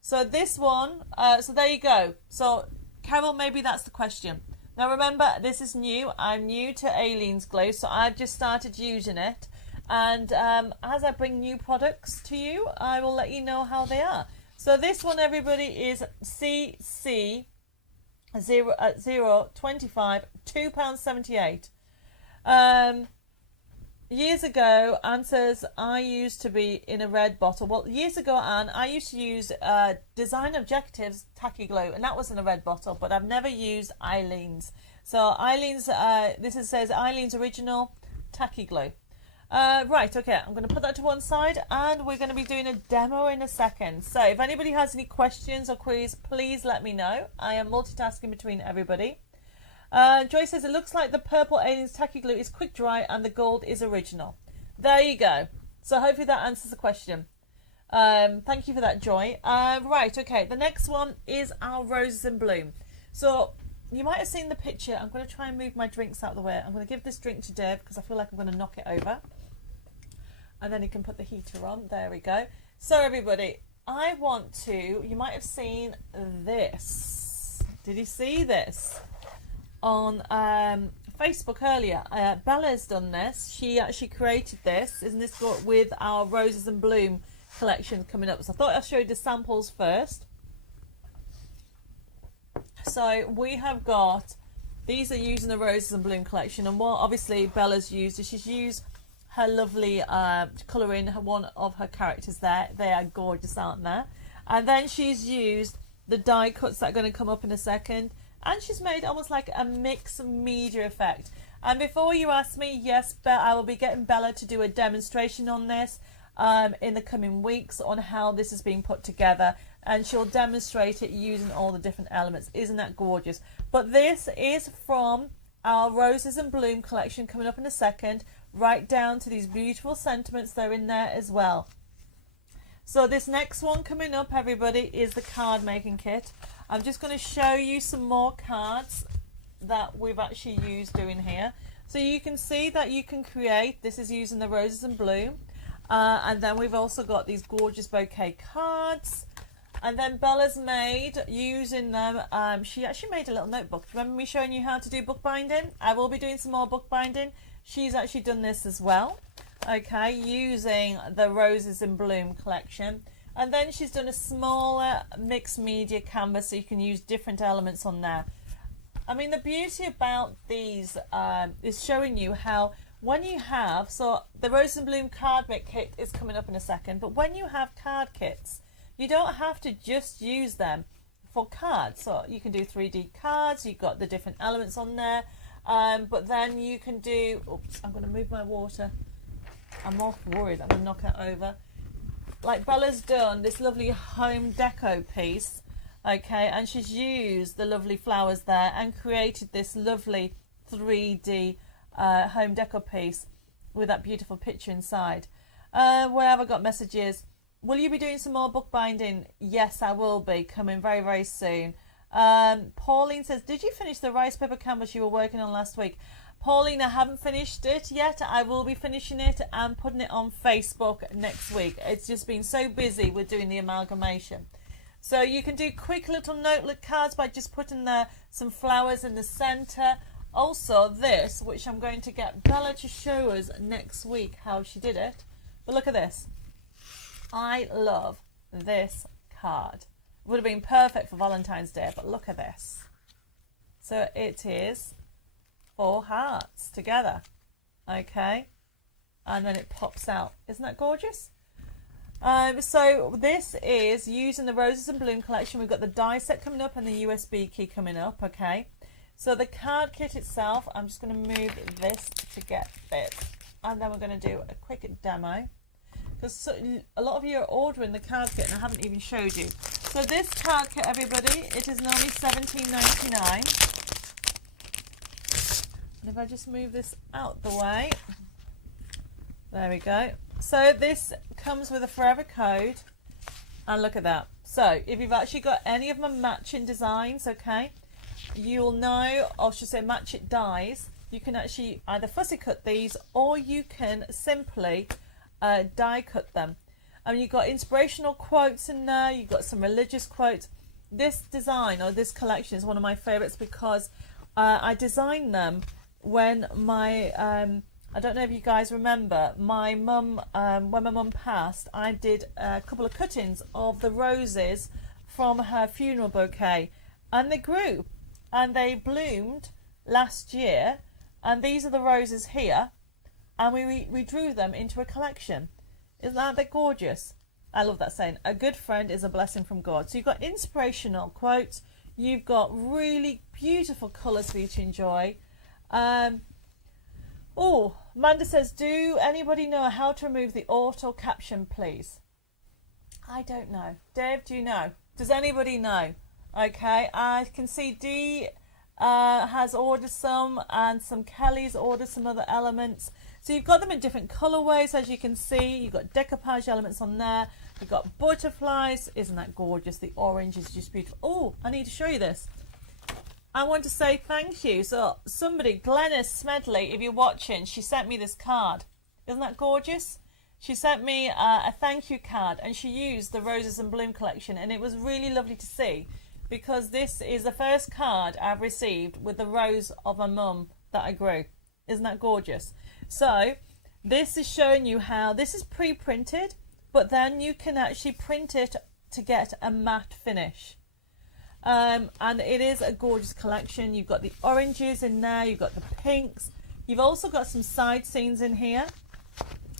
So this one, so there you go. So Carol, maybe that's the question. Now remember, this is new. I'm new to Aleen's glue, so I've just started using it. And as I bring new products to you, I will let you know how they are. So this one, everybody, is CC 025, £2.78. Years ago, Anne says, I used to be in a red bottle. Well, years ago, Anne, I used to use Design Objectives Tacky glue, and that was in a red bottle, but I've never used Eileen's. So Eileen's, says Eileen's Original Tacky glue. Right, okay, I'm going to put that to one side, and we're going to be doing a demo in a second. So if anybody has any questions or queries, please let me know. I am multitasking between everybody. Joy says, it looks like the purple Aliens Tacky glue is quick dry and the gold is original. There you go. So hopefully that answers the question. Thank you for that, Joy. Right, okay, the next one is our Roses in Bloom. So you might have seen the picture. I'm going to try and move my drinks out of the way. I'm going to give this drink to Dave because I feel like I'm going to knock it over. And then he can put the heater on. There we go. So everybody, I want to, you might have seen this. Did you see this? On Facebook earlier, Bella's done this. She actually created this. Isn't this got with our Roses and Bloom collection coming up? So I thought I'll show you the samples first. So we have got, these are using the Roses and Bloom collection, and what obviously Bella's used is she's used her lovely colouring one of her characters there. They are gorgeous, aren't they? And then she's used the die cuts that are going to come up in a second. And she's made almost like a mixed media effect. And before you ask me, yes, I will be getting Bella to do a demonstration on this in the coming weeks on how this is being put together. And she'll demonstrate it using all the different elements. Isn't that gorgeous? But this is from our Roses and Bloom collection coming up in a second. Right down to these beautiful sentiments. They're in there as well. So this next one coming up, everybody, is the card making kit. I'm just going to show you some more cards that we've actually used doing here. So you can see that you can create, this is using the Roses and Bloom. And then we've also got these gorgeous bouquet cards. And then Bella's made, using them, she actually made a little notebook. Remember me showing you how to do bookbinding? I will be doing some more bookbinding. She's actually done this as well. Okay, using the Roses in Bloom collection. And then she's done a smaller mixed media canvas so you can use different elements on there. I mean, the beauty about these is showing you how when you have, so the Roses and Bloom card make kit is coming up in a second, but when you have card kits, you don't have to just use them for cards. So you can do 3D cards, you've got the different elements on there, but then you can do, oops, I'm going to move my water. I'm more worried I'm going to knock it over. Like Bella's done this lovely home deco piece, okay, and she's used the lovely flowers there and created this lovely 3D home deco piece with that beautiful picture inside. Where have I got messages? Will you be doing some more bookbinding? Yes, I will be, coming very, very soon. Pauline says, did you finish the rice paper canvas you were working on last week? Pauline, I haven't finished it yet. I will be finishing it and putting it on Facebook next week. It's just been so busy with doing the amalgamation. So you can do quick little notelet cards by just putting some flowers in the centre. Also this, which I'm going to get Bella to show us next week how she did it. But look at this. I love this card. Would have been perfect for Valentine's Day, but look at this. So it is 4 hearts together, okay, and then it pops out. Isn't that gorgeous? So this is using the Roses and Bloom collection. We've got the die set coming up and the USB key coming up, okay. So the card kit itself, I'm just going to move this to get this, and then we're going to do a quick demo because a lot of you are ordering the card kit and I haven't even showed you. So this card kit, everybody, it is normally $17.99. And if I just move this out the way, there we go. So this comes with a forever code, and look at that. So if you've actually got any of my matching designs, okay, you'll know, or I should say match it dies, you can actually either fussy cut these or you can simply die cut them. And you've got inspirational quotes in there, you've got some religious quotes. This design or this collection is one of my favorites because I designed them when my I don't know if you guys remember, my mum, when my mum passed, I did a couple of cuttings of the roses from her funeral bouquet, and they grew and they bloomed last year, and these are the roses here, and we drew them into a collection. Isn't that gorgeous? I love that saying, a good friend is a blessing from God. So you've got inspirational quotes, you've got really beautiful colours for you to enjoy. Oh, Amanda says, do anybody know how to remove the auto caption, please? I don't know. Dave, do you know? Does anybody know? Okay, I can see Dee has ordered some, and some Kelly's ordered some other elements. So you've got them in different colourways, as you can see. You've got decoupage elements on there. You've got butterflies. Isn't that gorgeous? The orange is just beautiful. Oh, I need to show you this. I want to say thank you. So somebody, Glennis Smedley, if you're watching, she sent me this card. Isn't that gorgeous? She sent me a thank you card, and she used the Roses and Bloom collection, and it was really lovely to see, because this is the first card I've received with the rose of a mum that I grew. Isn't that gorgeous? So this is showing you how this is pre-printed, but then you can actually print it to get a matte finish. And it is a gorgeous collection. You've got the oranges in there, you've got the pinks, you've also got some side scenes in here.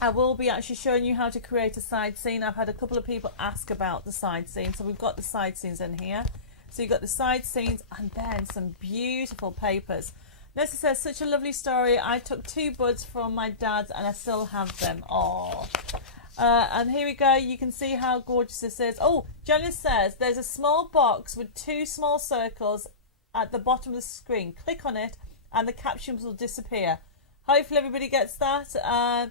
I will be actually showing you how to create a side scene. I've had a couple of people ask about the side scene, so we've got the side scenes in here. So you've got the side scenes, and then some beautiful papers. Nessa says, such a lovely story. I took 2 buds from my dad's and I still have them. Oh. And here we go. You can see how gorgeous this is. Oh, Janice says there's a small box with 2 small circles at the bottom of the screen. Click on it and the captions will disappear. Hopefully everybody gets that.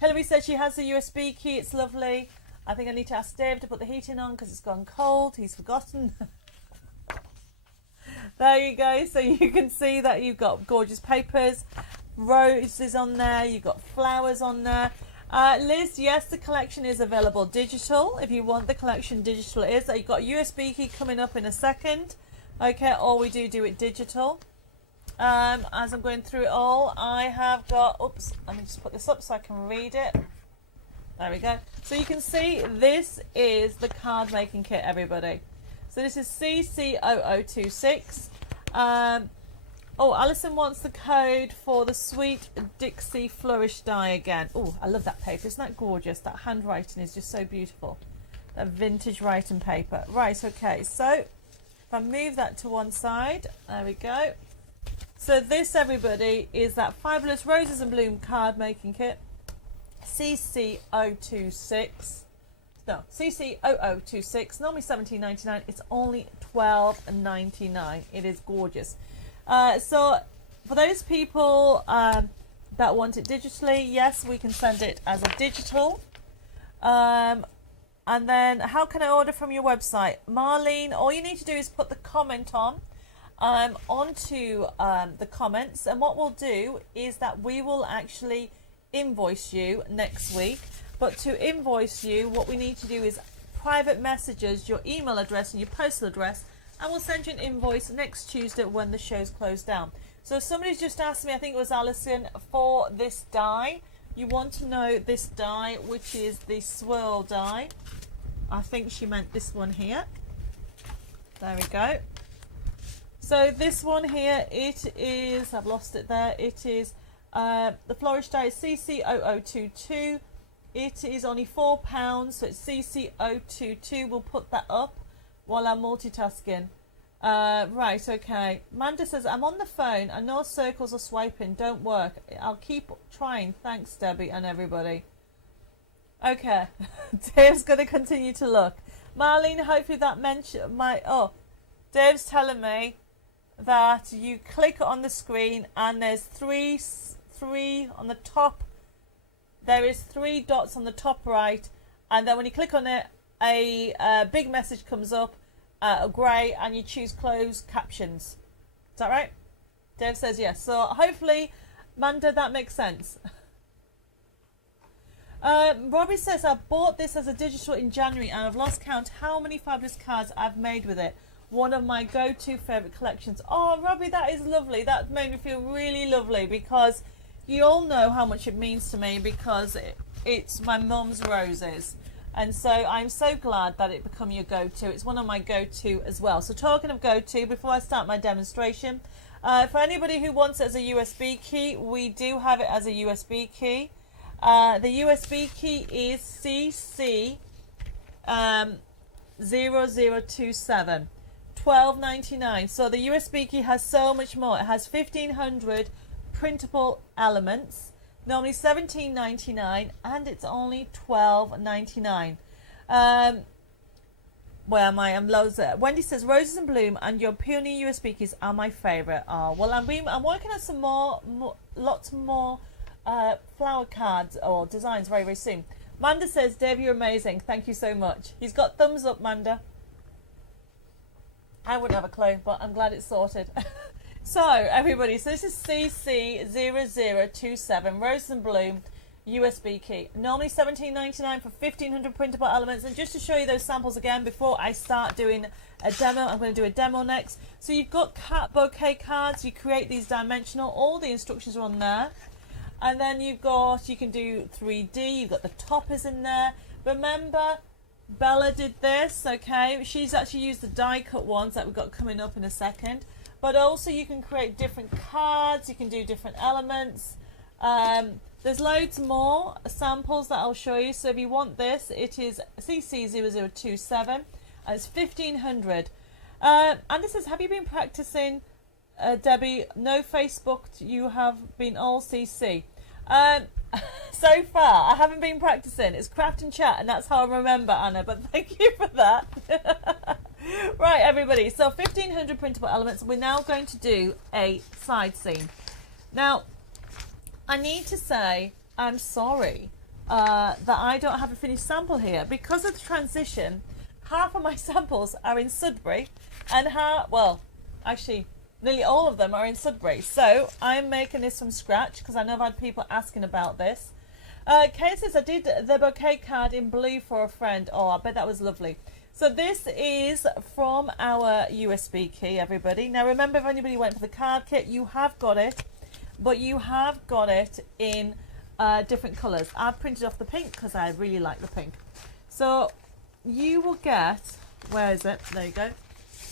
Hilary says she has the USB key. It's lovely. I think I need to ask Dave to put the heating on because it's gone cold. He's forgotten. There you go. So you can see that you've got gorgeous papers, roses on there. You've got flowers on there. Liz, yes, the collection is available digital. If you want the collection digital, it is. You've got a USB key coming up in a second. Okay, or we do it digital. As I'm going through it all, I have got, oops, let me just put this up so I can read it. There we go. So you can see this is the card making kit, everybody. So this is CC0026. Oh, Alison wants the code for the Sweet Dixie Flourish die again. Oh, I love that paper. Isn't that gorgeous? That handwriting is just so beautiful. That vintage writing paper. Right, okay. So if I move that to one side, there we go. So this, everybody, is that fabulous Roses and Bloom card making kit. CC026. No, CC0026. Normally $17.99. It's only $12.99. It is gorgeous. So for those people that want it digitally, yes, we can send it as a digital. And then how can I order from your website? Marlene, all you need to do is put the comment on onto the comments, and what we'll do is that we will actually invoice you next week. But to invoice you, what we need to do is private messages your email address and your postal address, and we'll send you an invoice next Tuesday when the show's closed down. So somebody's just asked me, I think it was Alison, for this die. You want to know this die, which is the swirl die. I think she meant this one here. There we go. So this one here, it is, I've lost it there, it is the Flourish die is CC0022. It is only £4, so it's CC022. We'll put that up while I'm multitasking. Right, okay. Amanda says, I'm on the phone and no circles or swiping don't work. I'll keep trying. Thanks, Debbie and everybody. Okay. Dave's going to continue to look. Marlene, hopefully that mentioned my... Oh, Dave's telling me that you click on the screen and there's three on the top. There is 3 dots on the top right, and then when you click on it, a big message comes up, grey, and you choose close captions. Is that right? Dave says yes. So hopefully, Manda, that makes sense. Robbie says, I bought this as a digital in January and I've lost count how many fabulous cards I've made with it. one of my go-to favorite collections. Oh, Robbie, that is lovely. That made me feel really lovely, because you all know how much it means to me, because it's my mum's roses. And so I'm so glad that it become your go-to. It's one of my go-to as well. So talking of go-to, before I start my demonstration, for anybody who wants it as a USB key, we do have it as a USB key. The USB key is CC 0027, $12.99. So the USB key has so much more. It has 1,500 printable elements. Normally $17.99, and it's only $12.99. Where am I? I'm loads there. Wendy says Roses in Bloom and your Peony USB keys are my favourite. Oh, well, I'm working on some lots more flower cards or designs very, very soon. Manda says, Dave, you're amazing. Thank you so much. He's got thumbs up, Manda. I wouldn't have a clue, but I'm glad it's sorted. So, everybody, so this is CC0027, Roses and Bloom USB key. Normally $17.99 for 1,500 printable elements. And just to show you those samples again before I start doing a demo, I'm going to do a demo next. So you've got cat bouquet cards. You create these dimensional. All the instructions are on there. And then you can do 3D. You've got the toppers in there. Remember, Bella did this, okay? She's actually used the die cut ones that we've got coming up in a second. But also you can create different cards, you can do different elements. There's loads more samples that I'll show you. So if you want this, it is CC0027 and it's 1,500. And this says, have you been practicing, Debbie? No Facebook, you have been all CC. So far, I haven't been practicing. It's craft and chat, and that's how I remember, Anna, but thank you for that. Right, everybody, so 1,500 printable elements. We're now going to do a side seam. Now, I need to say I'm sorry that I don't have a finished sample here. Because of the transition, half of my samples are in Sudbury, and actually, nearly all of them are in Sudbury. So I'm making this from scratch, because I know I've had people asking about this. Kate says, I did the bouquet card in blue for a friend. Oh, I bet that was lovely. So this is from our USB key, everybody. Now remember, if anybody went for the card kit, you have got it, but you have got it in different colours. I've printed off the pink because I really like the pink. So you will get, where is it? There you go.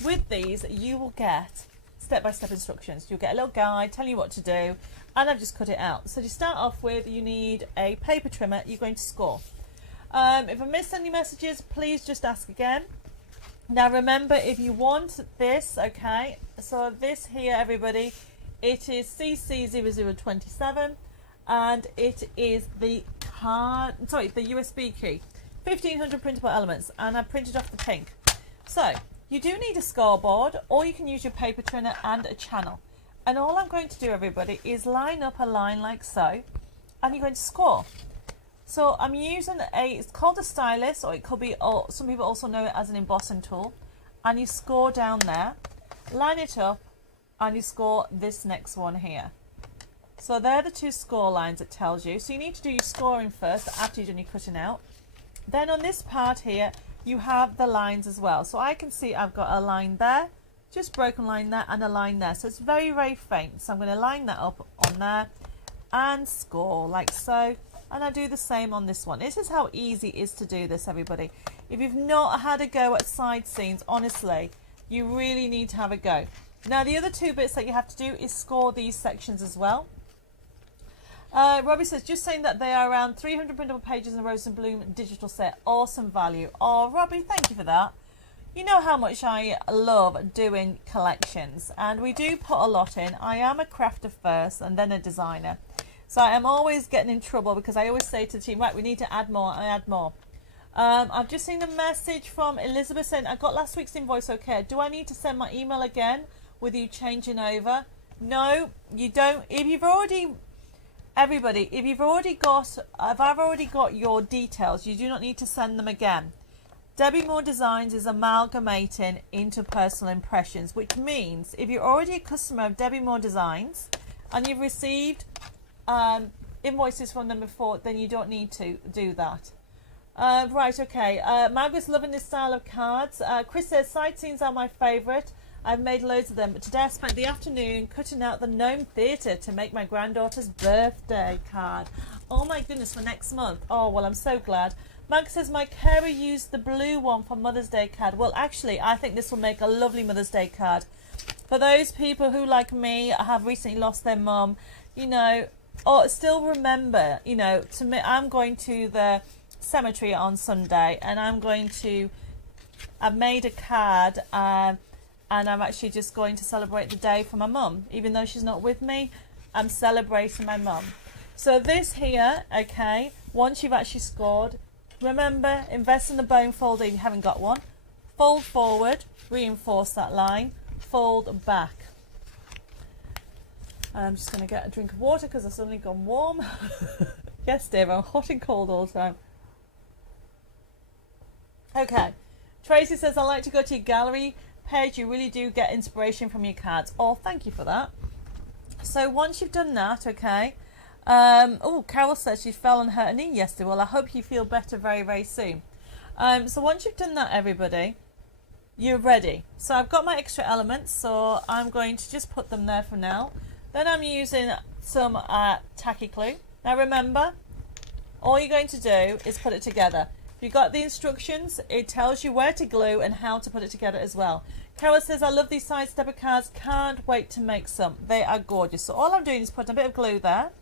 With these, you will get step-by-step instructions. You'll get a little guide telling you what to do, and I've just cut it out. So to start off with, you need a paper trimmer. You're going to score. If I missed any messages, please just ask again. Now remember, if you want this, okay, so this here, everybody, it is CC0027, and it is the USB key. 1,500 printable elements, and I printed off the pink. So you do need a scoreboard, or you can use your paper trimmer and a channel. And all I'm going to do, everybody, is line up a line like so, and you're going to score. So I'm using it's called a stylus, or it could be, some people also know it as an embossing tool. And you score down there, line it up, and you score this next one here. So they're the two score lines it tells you. So you need to do your scoring first after you've done your cutting out. Then on this part here, you have the lines as well. So I can see I've got a line there, just broken line there, and a line there. So it's very, very faint. So I'm going to line that up on there and score like so. And I do the same on this one. This is how easy it is to do this, everybody. If you've not had a go at side seams, honestly, you really need to have a go. Now, the other two bits that you have to do is score these sections as well. Robbie says, just saying that they are around 300 printable pages in a Rose and Bloom digital set. Awesome value. Oh, Robbie, thank you for that. You know how much I love doing collections, and we do put a lot in. I am a crafter first and then a designer. So I am always getting in trouble because I always say to the team, right, we need to add more, I add more. I've just seen a message from Elizabeth saying, I got last week's invoice okay. Do I need to send my email again with you changing over? No, you don't. If you've already, everybody, if I've already got your details, you do not need to send them again. Debbie Moore Designs is amalgamating into personal impressions, which means if you're already a customer of Debbie Moore Designs and you've received invoices from them before, then you don't need to do that. Right, okay. Margaret's loving this style of cards. Chris says, sightseeings are my favourite. I've made loads of them, but today I spent the afternoon cutting out the Gnome Theatre to make my granddaughter's birthday card. Oh my goodness, for next month. Oh, well, I'm so glad. Margaret says, my carer used the blue one for Mother's Day card. Well, actually, I think this will make a lovely Mother's Day card. For those people who, like me, have recently lost their mum, you know, or still remember, you know, to me, I'm going to the cemetery on Sunday, and I've made a card, and I'm actually just going to celebrate the day for my mum. Even though she's not with me, I'm celebrating my mum. So this here, okay, once you've actually scored, remember, invest in the bone folder if you haven't got one. Fold forward, reinforce that line, fold back. I'm just going to get a drink of water because I've suddenly gone warm. Yes, dear, I'm hot and cold all the time. Okay, Tracy says, I like to go to your gallery page. You really do get inspiration from your cards. Oh, thank you for that. So once you've done that, okay. Oh, Carol says she fell and hurt her knee yesterday. Well, I hope you feel better very, very soon. So once you've done that, everybody, you're ready. So I've got my extra elements, so I'm going to just put them there for now. Then I'm using some tacky glue. Now remember, all you're going to do is put it together. If you've got the instructions, it tells you where to glue and how to put it together as well. Carol says, I love these side stepper cards. Can't wait to make some. They are gorgeous. So all I'm doing is putting a bit of glue there.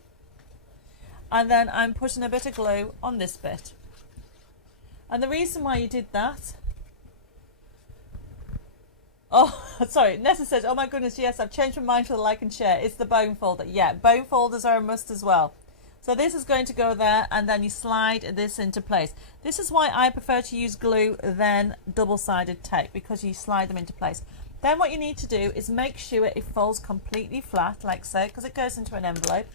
And then I'm putting a bit of glue on this bit. And the reason why you did that... Oh, sorry. Nessa says, oh my goodness, yes, I've changed my mind to the like and share. It's the bone folder. Yeah, bone folders are a must as well. So this is going to go there, and then you slide this into place. This is why I prefer to use glue than double-sided tape, because you slide them into place. Then what you need to do is make sure it folds completely flat, like so, because it goes into an envelope.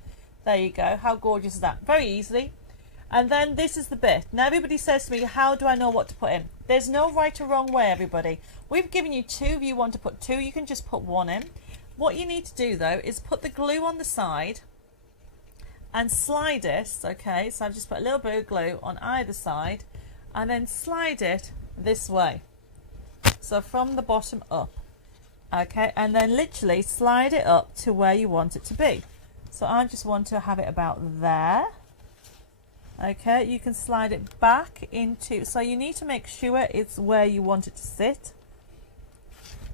There you go. How gorgeous is that? Very easily. And then this is the bit. Now everybody says to me, how do I know what to put in? There's no right or wrong way, everybody. We've given you two. If you want to put two, you can just put one in. What you need to do, though, is put the glue on the side and slide it, okay, so I've just put a little bit of glue on either side and then slide it this way, so from the bottom up, okay, and then literally slide it up to where you want it to be. So I just want to have it about there, okay. You can slide it back into, so you need to make sure it's where you want it to sit,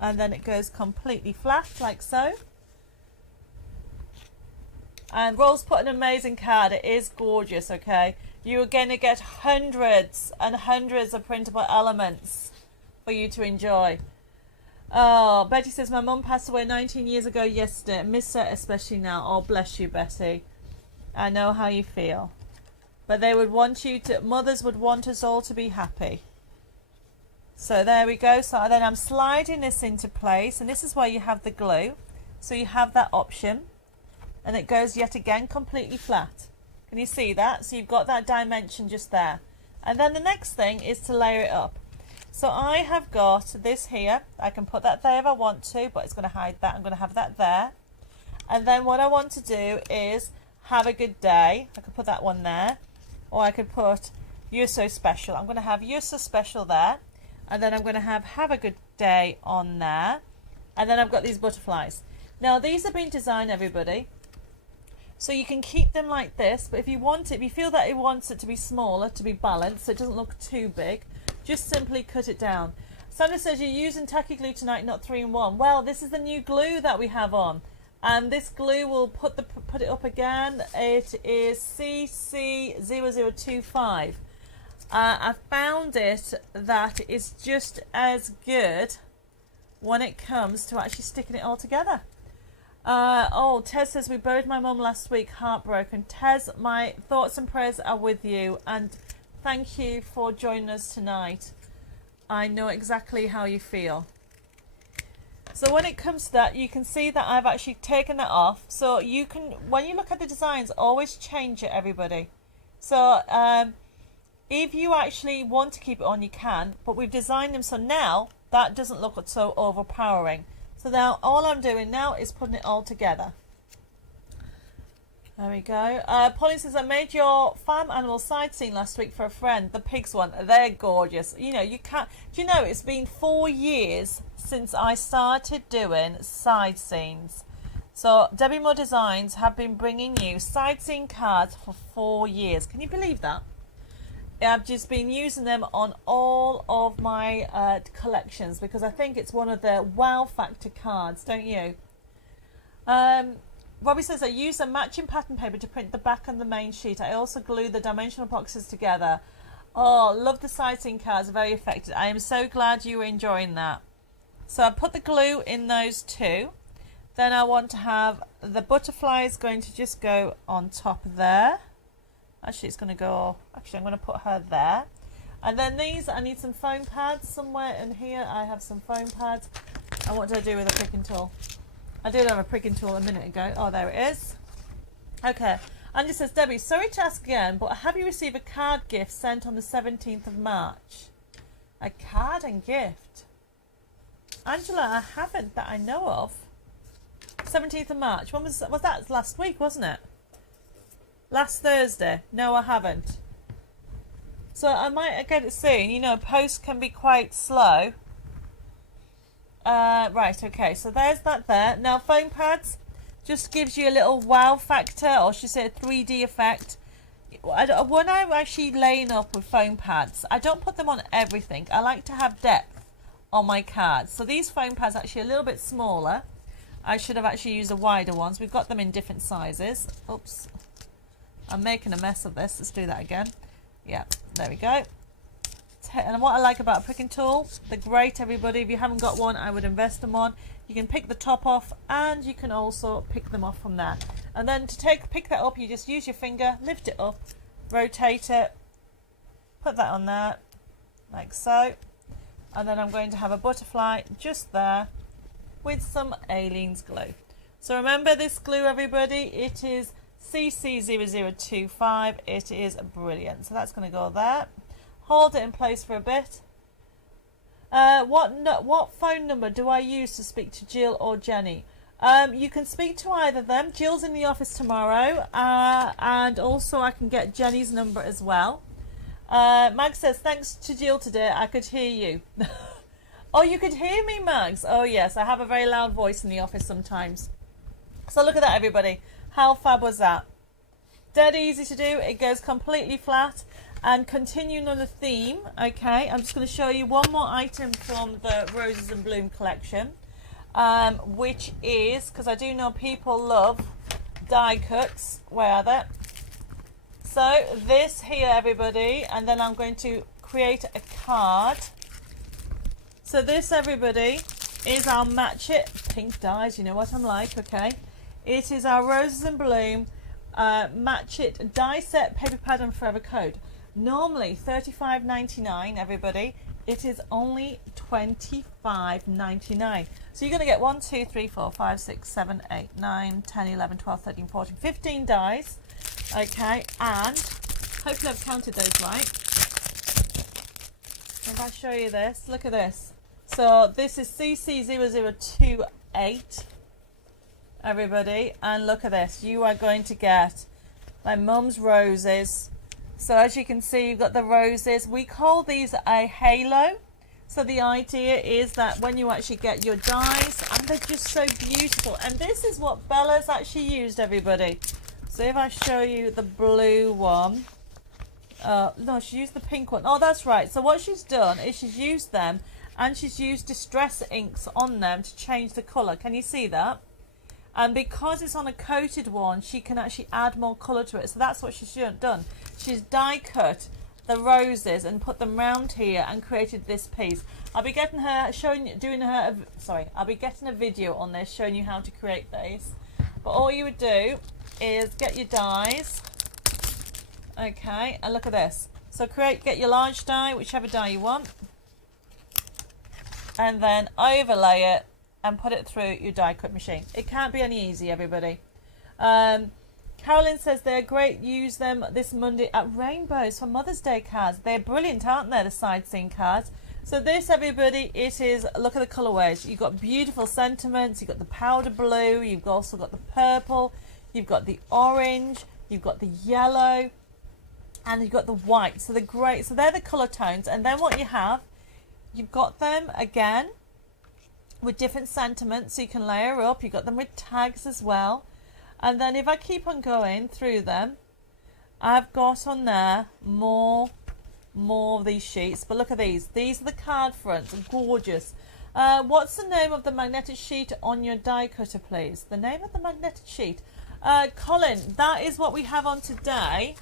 and then it goes completely flat like so. And Roll's put an amazing card. It is gorgeous, okay? You are going to get hundreds and hundreds of printable elements for you to enjoy. Oh, Betty says, my mum passed away 19 years ago yesterday. I miss her especially now. Oh, bless you, Betty. I know how you feel. But they would want you to, mothers would want us all to be happy. So there we go. So then I'm sliding this into place. And this is where you have the glue. So you have that option. And it goes yet again completely flat. Can you see that? So you've got that dimension just there. And then the next thing is to layer it up. So I have got this here. I can put that there if I want to, but it's going to hide that. I'm going to have that there. And then what I want to do is have a good day. I could put that one there. Or I could put you're so special. I'm going to have you're so special there. And then I'm going to have a good day on there. And then I've got these butterflies. Now these have been designed, everybody. So you can keep them like this, but if you want it, if you feel that it wants it to be smaller, to be balanced, so it doesn't look too big, just simply cut it down. Sandra says, you're using tacky glue tonight, not 3-in-1. Well, this is the new glue that we have on. And this glue will put it up again. It is CC0025. I found it that is just as good when it comes to actually sticking it all together. Oh, Tez says, we buried my mum last week, heartbroken. Tez, my thoughts and prayers are with you, and thank you for joining us tonight. I know exactly how you feel. So when it comes to that, you can see that I've actually taken that off. So you can, when you look at the designs, always change it, everybody. So if you actually want to keep it on, you can, but we've designed them so now that doesn't look so overpowering. So now all I'm doing now is putting it all together. There we go. Polly says, I made your farm animal side scene last week for a friend, the pigs one. They're gorgeous. You know, you can't... Do you know, it's been 4 years since I started doing side scenes. So, Debbie Moore Designs have been bringing you side scene cards for 4 years. Can you believe that? I've just been using them on all of my collections because I think it's one of the wow factor cards, don't you? Robbie says, I use a matching pattern paper to print the back and the main sheet. I also glue the dimensional boxes together. Oh, love the side scene cards, very effective. I am so glad you were enjoying that. So I put the glue in those two. Then I want to have the butterfly is going to just go on top there. Actually, it's going to go... Actually, I'm going to put her there. And then these, I need some foam pads somewhere in here. I have some foam pads. And what do I do with a pricking tool? I did have a pricking tool a minute ago. Oh, there it is. Okay. And it says, Debbie, sorry to ask again, but have you received a card gift sent on the 17th of March? A card and gift? Angela, I haven't that I know of. 17th of March. When was that? Last week, wasn't it? Last Thursday. No, I haven't. So I might get it soon. You know, post can be quite slow. Right, okay, so there's that there. Now, foam pads just gives you a little wow factor, or should I say a 3D effect. When I'm actually laying up with foam pads, I don't put them on everything. I like to have depth on my cards. So these foam pads are actually a little bit smaller. I should have actually used the wider ones. We've got them in different sizes. Oops. I'm making a mess of this. Let's do that again. Yeah, there we go. And what I like about a pricking tool, they're great, everybody. If you haven't got one, I would invest in one. You can pick the top off and you can also pick them off from there. And then to pick that up, you just use your finger, lift it up, rotate it, put that on there, like so. And then I'm going to have a butterfly just there with some Aleene's glue. So remember this glue, everybody, it is CC0025. It is brilliant. So that's going to go there. Hold it in place for a bit. What phone number do I use to speak to Jill or Jenny? You can speak to either of them. Jill's in the office tomorrow, and also I can get Jenny's number as well. Mag says, thanks to Jill today, I could hear you. Oh, you could hear me, Mags? Oh, yes, I have a very loud voice in the office sometimes. So look at that, everybody. How fab was that? Dead easy to do. It goes completely flat. And continuing on the theme, okay, I'm just going to show you one more item from the Roses and Bloom collection, which is, because I do know people love die cuts. Where are they? So this here, everybody, and then I'm going to create a card. So this, everybody, is our Match It pink dies. You know what I'm like, okay? It is our Roses and Bloom Match It die set paper pad and forever code. Normally $35.99, everybody. It is only $25.99. So you're going to get 1, 2, 3, 4, 5, 6, 7, 8, 9, 10, 11, 12, 13, 14, 15 dies. Okay, and hopefully I've counted those right. If I show you this, look at this. So this is CC0028, everybody. And look at this. You are going to get my mum's roses. So as you can see, you've got the roses. We call these a halo. So the idea is that when you actually get your dies, and they're just so beautiful. And this is what Bella's actually used, everybody. So if I show you the blue one. No, she used the pink one. Oh, that's right. So what she's done is she's used them and she's used distress inks on them to change the colour. Can you see that? And because it's on a coated one, she can actually add more colour to it. So that's what she's done. She's die cut the roses and put them round here and created this piece. I'll be getting her, I'll be getting a video on this showing you how to create these. But all you would do is get your dies. Okay, and look at this. So get your large die, whichever die you want. And then overlay it and put it through your die cut machine. It can't be any easier, everybody. Carolyn says they're great. Use them this Monday at Rainbows for Mother's Day cards. They're brilliant, aren't they, the side scene cards? So this, everybody, it is, look at the colourways. You've got beautiful sentiments. You've got the powder blue. You've also got the purple. you've got the orange, you've got the yellow, and you've got the white. So they're great. So they're the colour tones. And then what you have, you've got them again with different sentiments, so you can layer up. You've got them with tags as well. And then if I keep on going through them, I've got on there more of these sheets. But look at these. These are the card fronts. Gorgeous. What's the name of the magnetic sheet on your die cutter, please? The name of the magnetic sheet. Colin, that is what we have on today.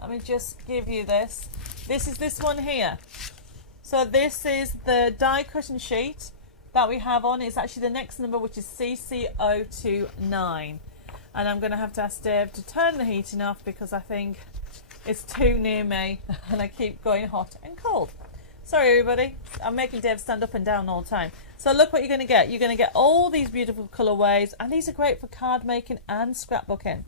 Let me just give you this. This is this one here. So this is the die cutting sheet that we have on. It's actually the next number, which is CC029. And I'm going to have to ask Dave to turn the heating off because I think it's too near me and I keep going hot and cold. Sorry everybody, I'm making Dave stand up and down all the time. So look what you're going to get. You're going to get all these beautiful colourways, and these are great for card making and scrapbooking.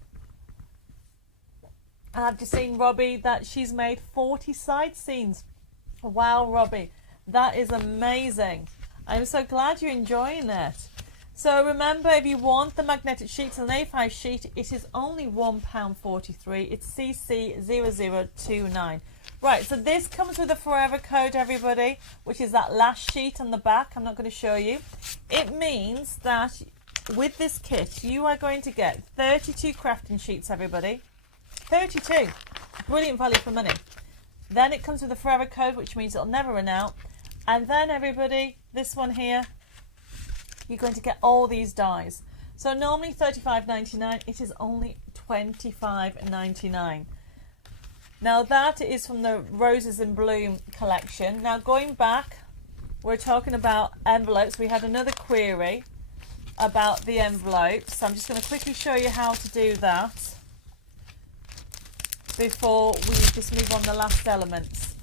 I've just seen Robbie that she's made 40 side scenes. Wow, Robbie, that is amazing. I'm so glad you're enjoying that. So remember, if you want the magnetic sheets and an A5 sheet, it is only £1.43. It's CC0029. Right, so this comes with a forever code, everybody, which is that last sheet on the back. I'm not going to show you. It means that with this kit, you are going to get 32 crafting sheets, everybody. 32. Brilliant value for money. Then it comes with a forever code, which means it'll never run out. And then, everybody, this one here, you're going to get all these dies. So normally $35.99, it is only $25.99. Now that is from the Roses in Bloom collection. Now going back, we're talking about envelopes. We had another query about the envelopes. So I'm just going to quickly show you how to do that before we just move on the last elements.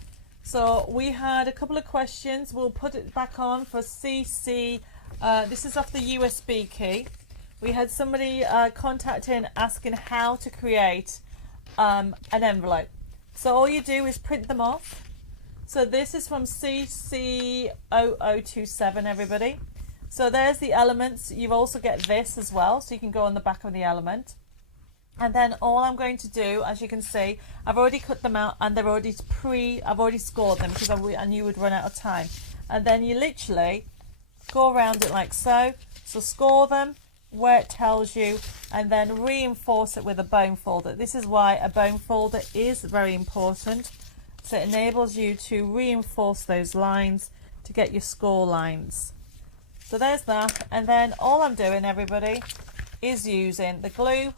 So we had a couple of questions. We'll put it back on for CC. This is off the USB key. We had somebody contacting asking how to create an envelope. So all you do is print them off. So this is from CC0027, everybody. So there's the elements. You also get this as well, so you can go on the back of the element. And then all I'm going to do, as you can see, I've already cut them out and they're already I've already scored them because I knew we'd run out of time. And then you literally go around it like so. So score them where it tells you, and then reinforce it with a bone folder. This is why a bone folder is very important. So it enables you to reinforce those lines to get your score lines. So there's that. And then all I'm doing, everybody, is using the glue.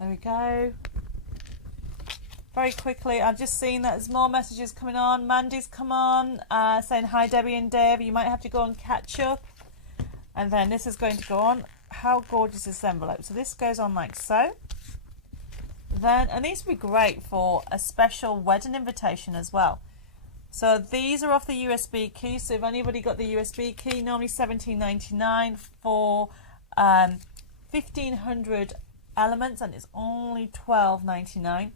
There we go. Very quickly, I've just seen that there's more messages coming on. Mandy's come on, saying hi Debbie and Dave. You might have to go and catch up. And then this is going to go on. How gorgeous is this envelope? So this goes on like so. Then, and these would be great for a special wedding invitation as well. So these are off the USB key. So if anybody got the USB key, normally $17.99 for 1,500 elements, and it's only $12.99.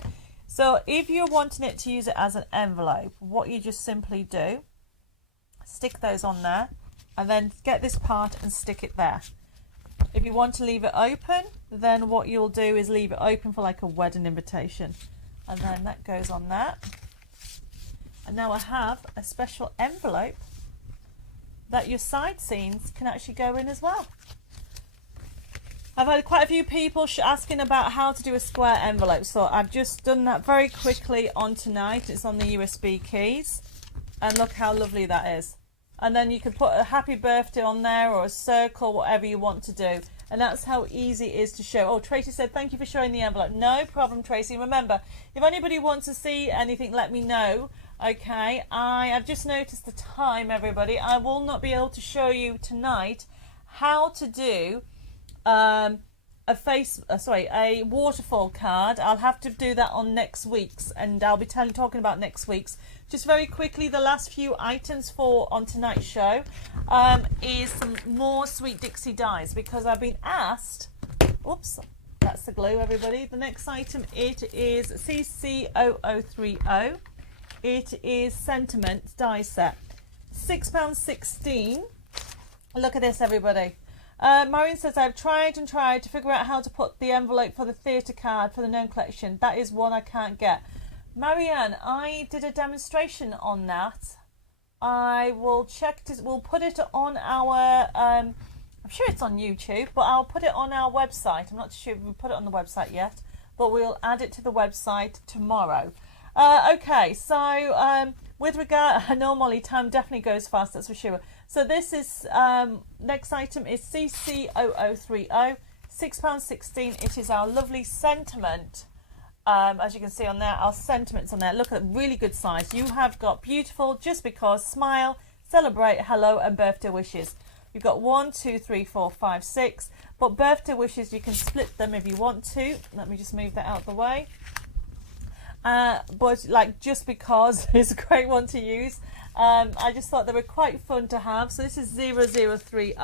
So if you're wanting it to use it as an envelope, what you just simply do, stick those on there, and then get this part and stick it there. If you want to leave it open, then what you'll do is leave it open for like a wedding invitation, and then that goes on that. And now I have a special envelope that your side seams can actually go in as well. I've had quite a few people asking about how to do a square envelope, so I've just done that very quickly on tonight. It's on the USB keys, and look how lovely that is. And then you can put a happy birthday on there or a circle, whatever you want to do. And that's how easy it is to show. Oh, Tracy said, thank you for showing the envelope. No problem, Tracy. Remember, if anybody wants to see anything, let me know. Okay, I have just noticed the time, everybody. I will not be able to show you tonight how to do a waterfall card. I'll have to do that on next week's, and I'll be talking about next week's. Just very quickly, the last few items for on tonight's show is some more Sweet Dixie dies, because I've been asked. Oops, that's the glue, everybody. The next item, it is CC0030. It is Sentiment die set, £6.16. Look at this, everybody. Marion says, I've tried and tried to figure out how to put the envelope for the theatre card for the gnome collection. That is one I can't get. Marianne, I did a demonstration on that. I will check this. We'll put it on our, I'm sure it's on YouTube, but I'll put it on our website. I'm not sure if we put it on the website yet, but we'll add it to the website tomorrow. Okay, so with regard, I know Molly, time definitely goes fast, that's for sure. So this is, next item is CC0030, £6.16. It is our lovely sentiment. As you can see on there, our sentiments on there. Look at really good size. You have got beautiful, just because, smile, celebrate, hello, and birthday wishes. You've got 1, 2, 3, 4, 5, 6. But birthday wishes, you can split them if you want to. Let me just move that out of the way. But like, just because is a great one to use. I just thought they were quite fun to have. So this is 0030.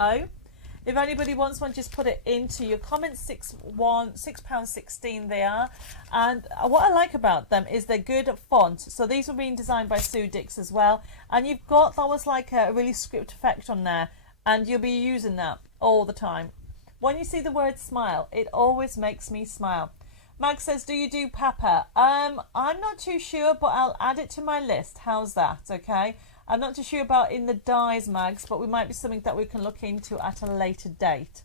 If anybody wants one, just put it into your comments. £6.16 they are. And what I like about them is they're good font. So these were being designed by Sue Dix as well. And you've got almost like a really script effect on there. And you'll be using that all the time. When you see the word smile, it always makes me smile. Mag says, do you do pepper? I'm not too sure, but I'll add it to my list. How's that? Okay. I'm not too sure about in the dyes, Mags, but we might be something that we can look into at a later date.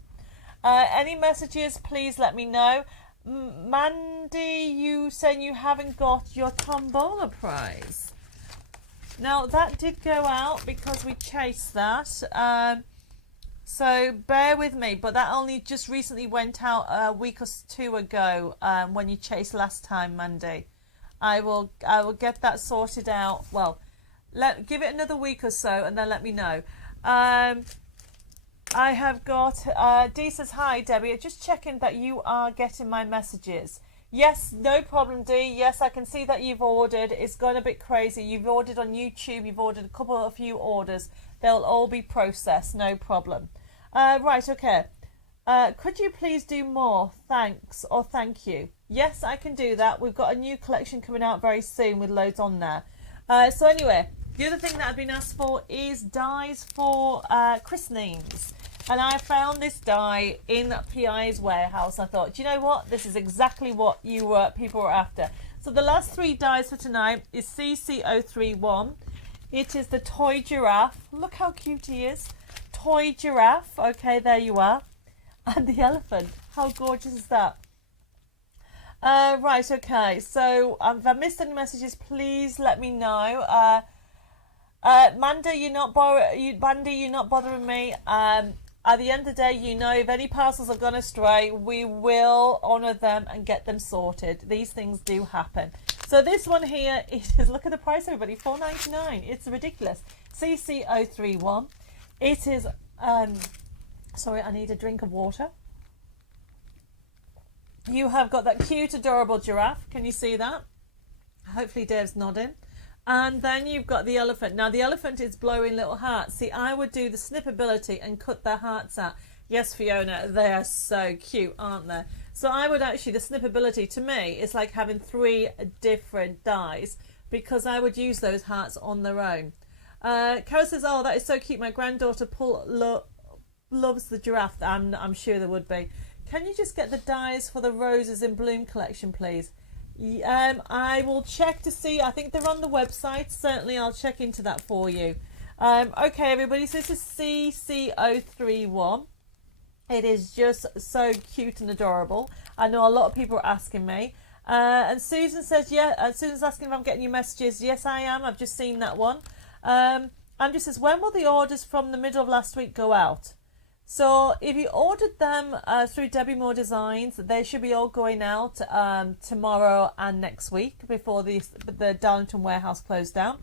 Any messages, please let me know. Mandy, you saying you haven't got your Tombola prize. Now, that did go out because we chased that. So bear with me, but that only just recently went out a week or two ago when you chased last time, Mandy. I will get that sorted out. Well, give it another week or so and then let me know. I have got Dee says, hi Debbie, just checking that you are getting my messages. Yes, no problem, Dee. Yes, I can see that you've ordered. It's gone a bit crazy. You've ordered on YouTube. You've ordered a few orders. They'll all be processed, no problem. Right, okay. Could you please do more? Thanks or thank you. Yes, I can do that. We've got a new collection coming out very soon with loads on there. So anyway, the other thing that I've been asked for is dies for christenings. And I found this die in PI's warehouse. I thought, do you know what? This is exactly what people were after. So the last 3 dies for tonight is CC031. It is the toy giraffe. Look how cute he is. Toy giraffe. Okay, there you are. And the elephant. How gorgeous is that? Right, okay. So if I missed any messages, please let me know. Mandy, you're not bothering me. At the end of the day, you know, if any parcels have gone astray, we will honour them and get them sorted. These things do happen. So this one here is, look at the price, everybody, $4.99. It's ridiculous. CC031. It is, sorry, I need a drink of water. You have got that cute, adorable giraffe. Can you see that? Hopefully Dave's nodding. And then you've got the elephant. Now, the elephant is blowing little hearts. See, I would do the snippability and cut their hearts out. Yes, Fiona, they are so cute, aren't they? So I would actually, the snippability to me is like having 3 different dies because I would use those hearts on their own. Carol says, oh, that is so cute. My granddaughter loves the giraffe. I'm sure there would be. Can you just get the dies for the Roses in Bloom collection, please? I will check to see. I think they're on the website. Certainly, I'll check into that for you. Okay, everybody. So this is CC031. It is just so cute and adorable. I know a lot of people are asking me. And Susan says, yeah. Susan's asking if I'm getting your messages. Yes, I am. I've just seen that one. Andrew says, when will the orders from the middle of last week go out? So if you ordered them through Debbie Moore Designs, they should be all going out tomorrow and next week before the Darlington warehouse closed down.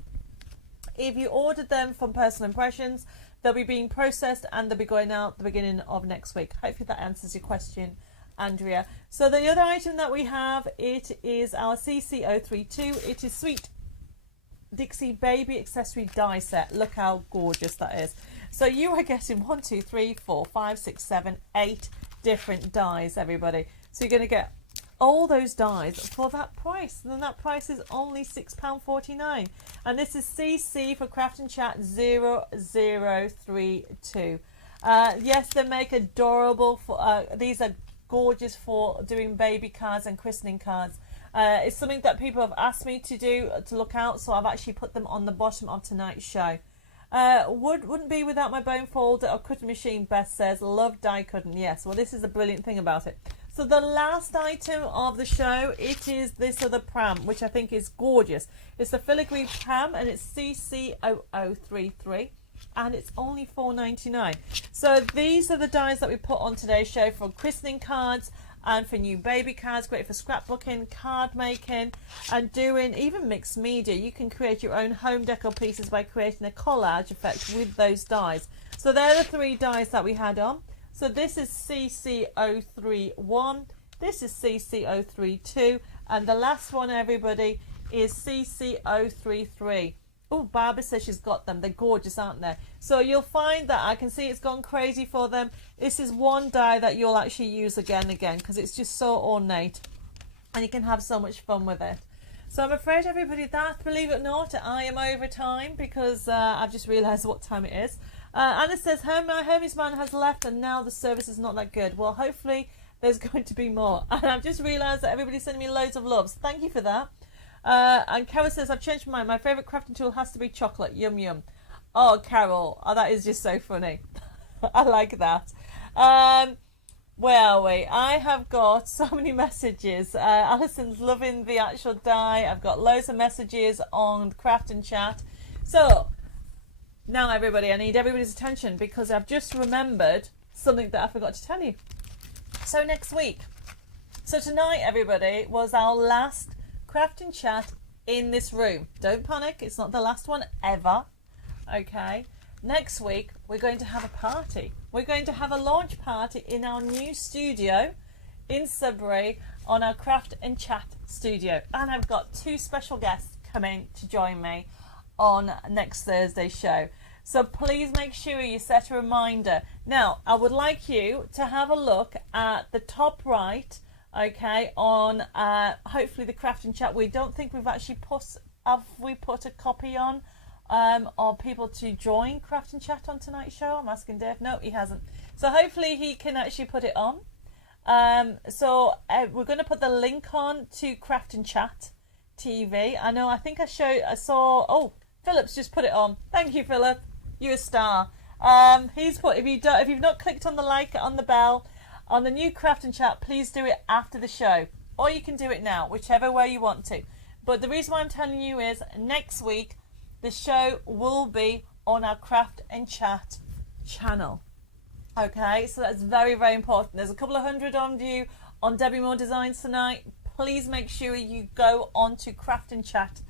If you ordered them from Personal Impressions, they'll be being processed and they'll be going out the beginning of next week. Hopefully that answers your question, Andrea. So the other item that we have, it is our CC032. It is Sweet Dixie Baby Accessory Die Set. Look how gorgeous that is. So you are getting 1, 2, 3, 4, 5, 6, 7, 8 different dies, everybody. So you're going to get all those dies for that price. And then that price is only £6.49. And this is CC for Craft and Chat 0032. Yes, they make adorable. These are gorgeous for doing baby cards and christening cards. It's something that people have asked me to do, to look out, so I've actually put them on the bottom of tonight's show. Wouldn't be without my bone folder or cutting machine, Beth says. Love die cutting. Yes, well, this is the brilliant thing about it. So the last item of the show, it is this other pram, which I think is gorgeous. It's the Filigree pram, and it's CC0033, and it's only $4.99. So these are the dies that we put on today's show for christening cards and for new baby cards. Great for scrapbooking, card making, and doing even mixed media. You can create your own home decor pieces by creating a collage effect with those dies. So they're the 3 dies that we had on. So this is CC031, this is CC032, and the last one, everybody, is CC033. Oh, Barbara says she's got them. They're gorgeous, aren't they? So you'll find that I can see it's gone crazy for them. This is one die that you'll actually use again and again because it's just so ornate and you can have so much fun with it. So I'm afraid, everybody, that, believe it or not, I am over time because I've just realised what time it is. Anna says, Hermes man has left and now the service is not that good. Well, hopefully there's going to be more. And I've just realised that everybody's sending me loads of loves. Thank you for that. And Carol says, I've changed my mind. My favourite crafting tool has to be chocolate. Yum, yum. Oh, Carol. Oh, that is just so funny. I like that. Where are we? I have got so many messages. Alison's loving the actual die. I've got loads of messages on Craft and Chat. So, now everybody, I need everybody's attention because I've just remembered something that I forgot to tell you. So next week. So tonight, everybody, was our last Craft and Chat in this room. Don't panic, it's not the last one ever. Okay, next week we're going to have a party. We're going to have a launch party in our new studio in Sudbury on our Craft and Chat studio, and I've got 2 special guests coming to join me on next Thursday's show. So please make sure you set a reminder. Now, I would like you to have a look at the top right, okay, on hopefully the Craft and Chat. We don't think we've actually put a copy on of people to join Craft and Chat on tonight's show. I'm asking Dave. No, he hasn't. So hopefully he can actually put it on. We're going to put the link on to Craft and Chat TV. I think I saw, oh, Philip's just put it on. Thank you, Philip. You're a star. He's put, if you've not clicked on the like, on the bell, on the new Craft and Chat, please do it after the show. Or you can do it now, whichever way you want to. But the reason why I'm telling you is next week, the show will be on our Craft and Chat channel. Okay, so that's very, very important. There's a couple of hundred on you on Debbie Moore Designs tonight. Please make sure you go on to Craft and Chat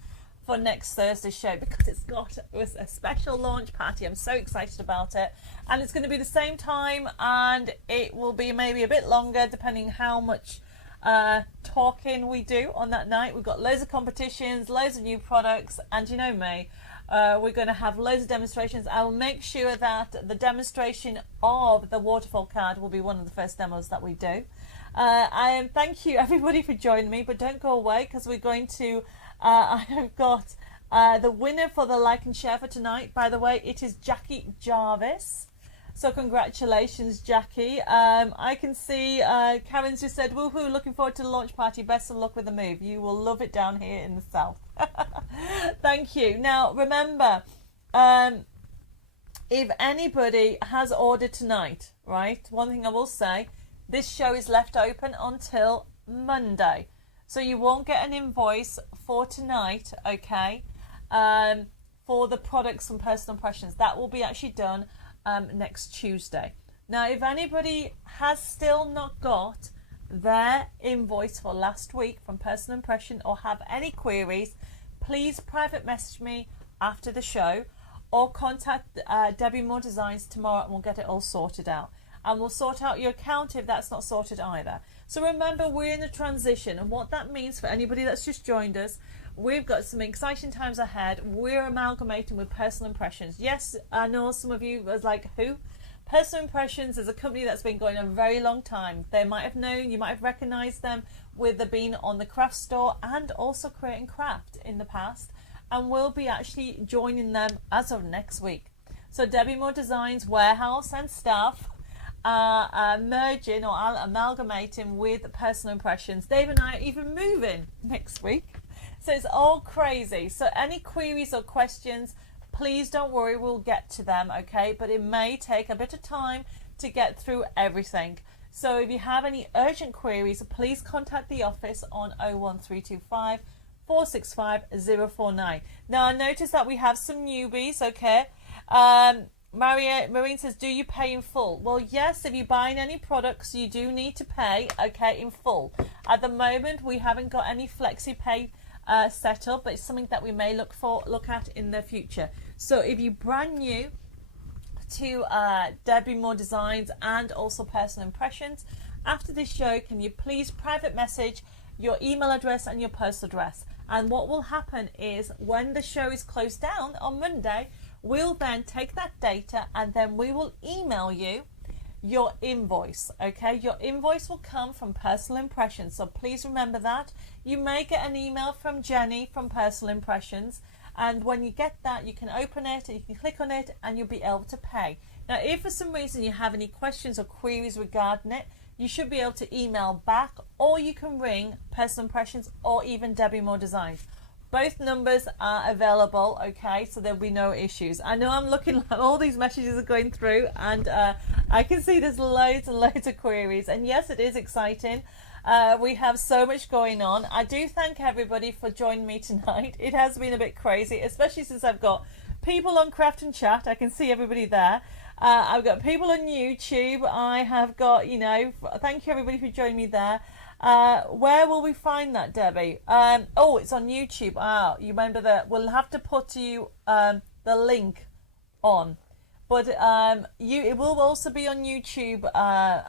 for next Thursday's show because it's got a special launch party. I'm so excited about it, and it's going to be the same time, and it will be maybe a bit longer depending how much talking we do on that night. We've got loads of competitions, loads of new products, and you know me, we're going to have loads of demonstrations. I will make sure that the demonstration of the waterfall card will be one of the first demos that we do. Thank you everybody for joining me, but don't go away because we're going to I have got the winner for the like and share for tonight. By the way, it is Jackie Jarvis. So congratulations, Jackie. I can see Karen's just said, woohoo, looking forward to the launch party. Best of luck with the move. You will love it down here in the south. Thank you. Now, remember, if anybody has ordered tonight, right, one thing I will say, this show is left open until Monday. So you won't get an invoice for tonight, okay, for the products and personal impressions. That will be actually done next Tuesday. Now, if anybody has still not got their invoice for last week from personal impression or have any queries, please private message me after the show or contact Debbie Moore Designs tomorrow and we'll get it all sorted out. And we'll sort out your account if that's not sorted either. So remember, we're in a transition, and what that means for anybody that's just joined us, we've got some exciting times ahead. We're amalgamating with Personal Impressions. Yes, I know some of you was like, who? Personal Impressions is a company that's been going a very long time. They might have known, you might have recognised them with the being on the craft store and also creating craft in the past, and we'll be actually joining them as of next week. So Debbie Moore Designs warehouse and staff are merging or amalgamating with Personal Impressions. Dave and I are even moving next week. So it's all crazy. So any queries or questions, please don't worry, we'll get to them, okay? But it may take a bit of time to get through everything. So if you have any urgent queries, please contact the office on 01325 465 049. Now I noticed that we have some newbies, okay? Marine says, do you pay in full? Well, yes, if you're buying any products, you do need to pay, okay, in full. At the moment, we haven't got any flexi pay set up, but it's something that we may look at in the future. So if you're brand new to Debbie Moore Designs and also Personal Impressions, after this show, can you please private message your email address and your postal address? And what will happen is when the show is closed down on Monday, we'll then take that data and then we will email you your invoice, okay? Your invoice will come from Personal Impressions, so please remember that. You may get an email from Jenny from Personal Impressions, and when you get that, you can open it and you can click on it and you'll be able to pay. Now, if for some reason you have any questions or queries regarding it, you should be able to email back, or you can ring Personal Impressions or even Debbie Moore Designs. Both numbers are available, okay, so there'll be no issues. I know I'm looking like all these messages are going through, and I can see there's loads and loads of queries. And yes, it is exciting. We have so much going on. I do thank everybody for joining me tonight. It has been a bit crazy, especially since I've got people on Craft and Chat. I can see everybody there. I've got people on YouTube. I have got, thank you everybody for joining me there. Where will we find that, Debbie? Oh, it's on YouTube. You remember that we'll have to put you the link on, but it will also be on YouTube,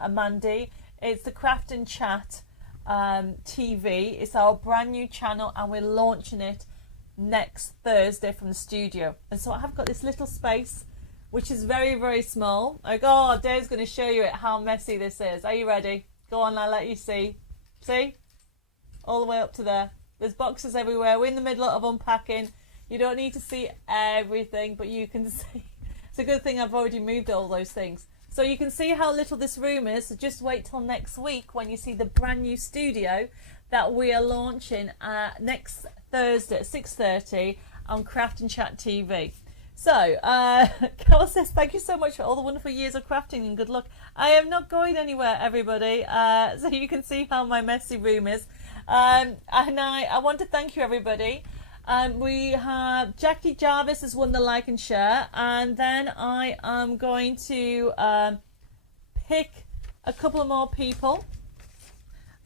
Mandy. It's the Craft and Chat TV. It's our brand new channel, and we're launching it next Thursday from the studio. And so I have got this little space, which is very, very small. Oh, Dave's going to show you how messy this is. Are you ready? Go on, I'll let you see. See? All the way up to there. There's boxes everywhere. We're in the middle of unpacking. You don't need to see everything, but you can see. It's a good thing I've already moved all those things. So you can see how little this room is. So just wait till next week when you see the brand new studio that we are launching next Thursday at 6:30 on Craft and Chat TV. So, Carol says, thank you so much for all the wonderful years of crafting and good luck. I am not going anywhere, everybody. So you can see how my messy room is. And I want to thank you, everybody. We have Jackie Jarvis has won the like and share. And then I am going to pick a couple of more people.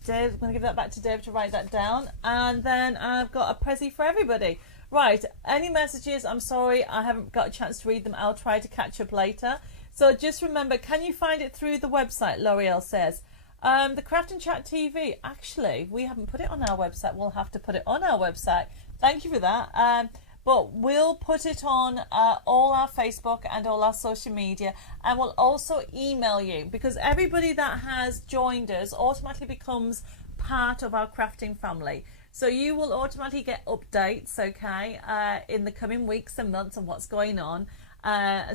Dave, I'm going to give that back to Dave to write that down. And then I've got a Prezi for everybody. Right, any messages, I'm sorry, I haven't got a chance to read them. I'll try to catch up later. So just remember, can you find it through the website, L'Oreal says. The Craft and Chat TV, actually, we haven't put it on our website. We'll have to put it on our website. Thank you for that. But we'll put it on all our Facebook and all our social media, and we'll also email you, because everybody that has joined us automatically becomes part of our crafting family. So you will automatically get updates, okay, in the coming weeks and months on what's going on.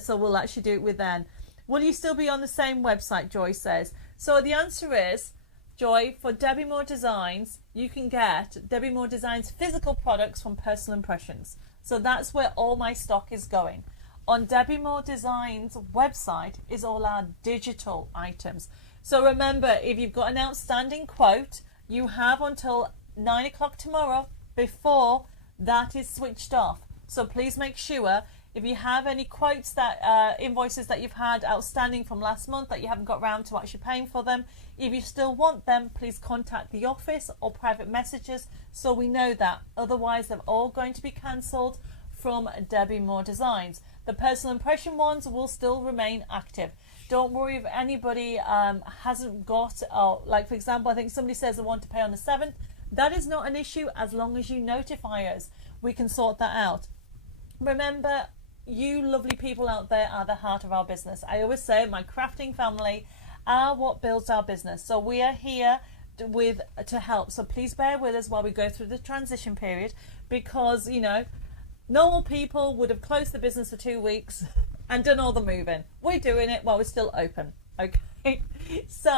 So we'll actually do it with then. Will you still be on the same website, Joy says. So the answer is, Joy, for Debbie Moore Designs, you can get Debbie Moore Designs physical products from Personal Impressions. So that's where all my stock is going. On Debbie Moore Designs website is all our digital items. So remember, if you've got an outstanding quote, you have until 9 o'clock tomorrow before that is switched off. So please make sure, if you have any quotes that invoices that you've had outstanding from last month that you haven't got round to actually paying for them, if you still want them, please contact the office or private messages so we know that. Otherwise, they're all going to be cancelled from Debbie Moore Designs. The Personal Impression ones will still remain active. Don't worry if anybody hasn't got, like for example, I think somebody says they want to pay on the 7th. That is not an issue as long as you notify us. We can sort that out. Remember, you lovely people out there are the heart of our business. I always say my crafting family are what builds our business. So we are here to help. So please bear with us while we go through the transition period, because, normal people would have closed the business for 2 weeks and done all the moving. We're doing it while we're still open. Okay, so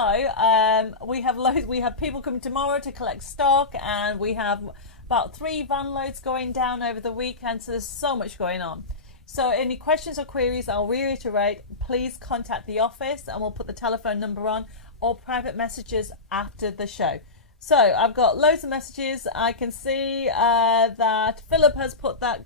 we have people coming tomorrow to collect stock, and we have about 3 van loads going down over the weekend. So there's so much going on. So any questions or queries, I'll reiterate, please contact the office, and we'll put the telephone number on, or private messages after the show. So I've got loads of messages. I can see that Philip has put that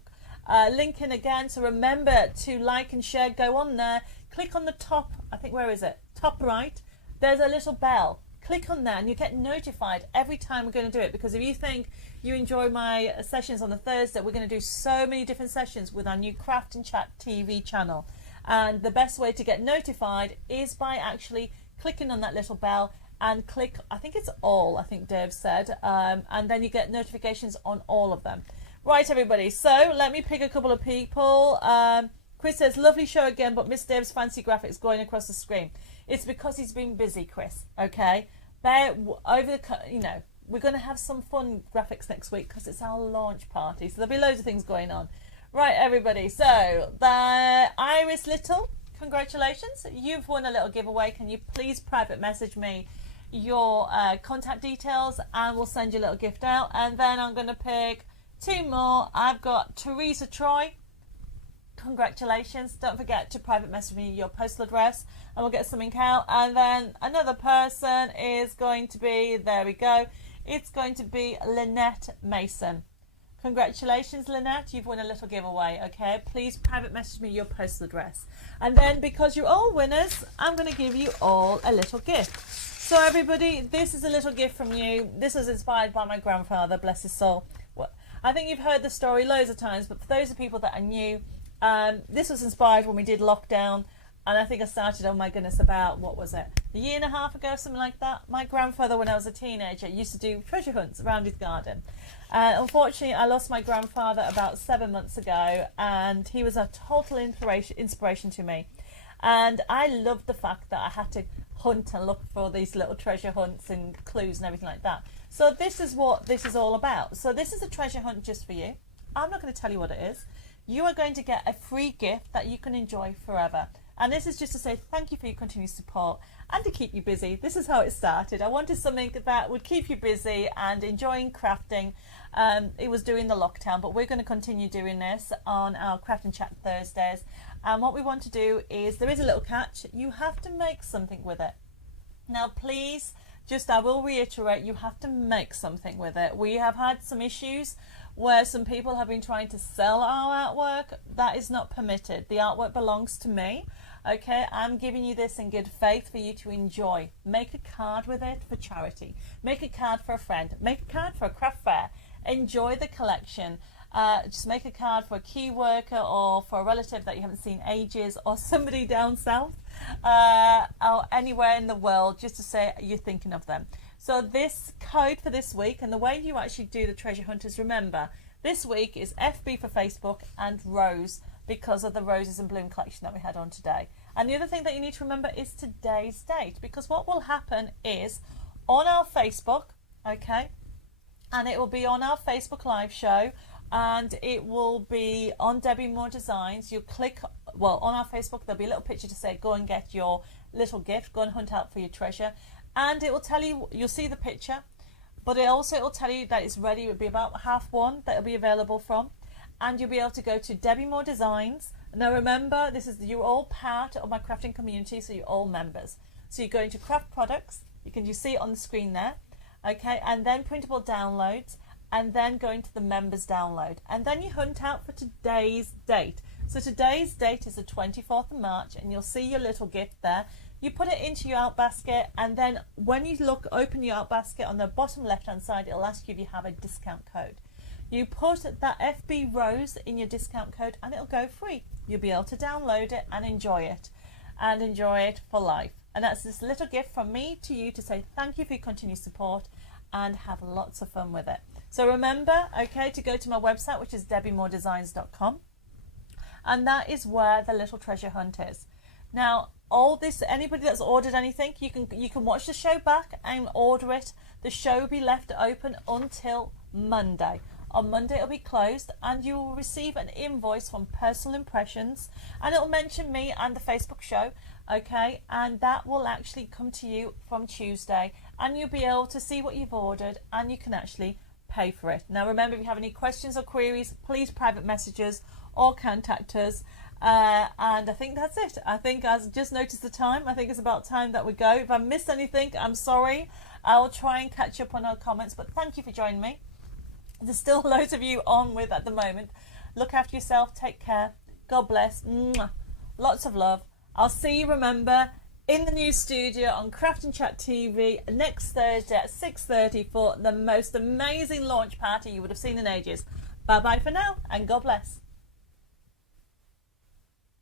link in again. So remember to like and share. Go on there. Click on the top. I think, where is it? Top right. There's a little bell. Click on that and you get notified every time we're going to do it. Because if you think you enjoy my sessions on the Thursday, we're going to do so many different sessions with our new Craft and Chat TV channel. And the best way to get notified is by actually clicking on that little bell and click, I think it's all, I think Dave said, and then you get notifications on all of them. Right, everybody, so let me pick a couple of people. Chris says, lovely show again, but miss Dave's fancy graphics going across the screen. It's because he's been busy, Chris, okay? We're going to have some fun graphics next week because it's our launch party, so there'll be loads of things going on. Right, everybody, so the Iris Little, congratulations, you've won a little giveaway. Can you please private message me your contact details, and we'll send you a little gift out. And then I'm going to pick 2 more. I've got Teresa Troy, congratulations, don't forget to private message me your postal address and we'll get something out. And then another person is going to be, there we go, it's going to be Lynette Mason. Congratulations, Lynette, you've won a little giveaway. Okay, please private message me your postal address, and then because you're all winners, I'm going to give you all a little gift. So everybody, this is a little gift from you. This was inspired by my grandfather, bless his soul. Well, I think you've heard the story loads of times, but for those of people that are new, this was inspired when we did lockdown, and I think I started, oh my goodness, about, what was it, a year and a half ago, something like that. My grandfather, when I was a teenager, used to do treasure hunts around his garden. Unfortunately, I lost my grandfather about 7 months ago, and he was a total inspiration to me. And I loved the fact that I had to hunt and look for these little treasure hunts and clues and everything like that. So this is what this is all about. So this is a treasure hunt just for you. I'm not going to tell you what it is. You are going to get a free gift that you can enjoy forever. And this is just to say thank you for your continued support and to keep you busy. This is how it started. I wanted something that would keep you busy and enjoying crafting. It was during the lockdown, but we're going to continue doing this on our Craft and Chat Thursdays. And what we want to do is, there is a little catch. You have to make something with it. Now, please, I will reiterate, you have to make something with it. We have had some issues where some people have been trying to sell our artwork. That is not permitted. The artwork belongs to me. Okay, I'm giving you this in good faith for you to enjoy. Make a card with it for charity. Make a card for a friend. Make a card for a craft fair. Enjoy the collection. Just make a card for a key worker or for a relative that you haven't seen ages, or somebody down south or anywhere in the world, just to say you're thinking of them. So this code for this week, and the way you actually do the treasure hunt is, remember, this week is FB for Facebook and Rose, because of the Roses and Bloom collection that we had on today. And the other thing that you need to remember is today's date, because what will happen is on our Facebook, okay, and it will be on our Facebook live show, and it will be on Debbie Moore Designs. You click, well, on our Facebook there'll be a little picture to say go and get your little gift, go and hunt out for your treasure, and it will tell you, you'll see the picture, but it will tell you that it's ready. It will be about 1:30 that it'll be available from, and you'll be able to go to Debbie Moore Designs. Now remember, you're all part of my crafting community, so you're all members. So you go into craft products, you see it on the screen there, okay, and then printable downloads, and then go into the members download, and then you hunt out for today's date. So today's date is the 24th of March, and you'll see your little gift there. You put it into your out basket, and then when you open your out basket, on the bottom left hand side, it'll ask you if you have a discount code. You put that FB Rose in your discount code and it'll go free. You'll be able to download it and enjoy it for life. And that's this little gift from me to you to say thank you for your continued support and have lots of fun with it. So remember, okay, to go to my website, which is debbiemoredesigns.com, and that is where the little treasure hunt is. Now, all this, anybody that's ordered anything, you can watch the show back and order it. The show will be left open until Monday. On Monday it'll be closed, and you will receive an invoice from Personal Impressions, and it'll mention me and the Facebook show, okay, and that will actually come to you from Tuesday, and you'll be able to see what you've ordered, and you can actually pay for it. Now remember, if you have any questions or queries, please private message us or contact us. And I think that's it. I think I've just noticed the time. I think it's about time that we go. If I missed anything, I'm sorry. I will try and catch up on our comments, but thank you for joining me. There's still loads of you on with at the moment. Look after yourself. Take care. God bless. Mwah. Lots of love. I'll see you, remember, in the new studio on Craft and Chat TV next Thursday at 6:30 for the most amazing launch party you would have seen in ages. Bye bye for now, and God bless.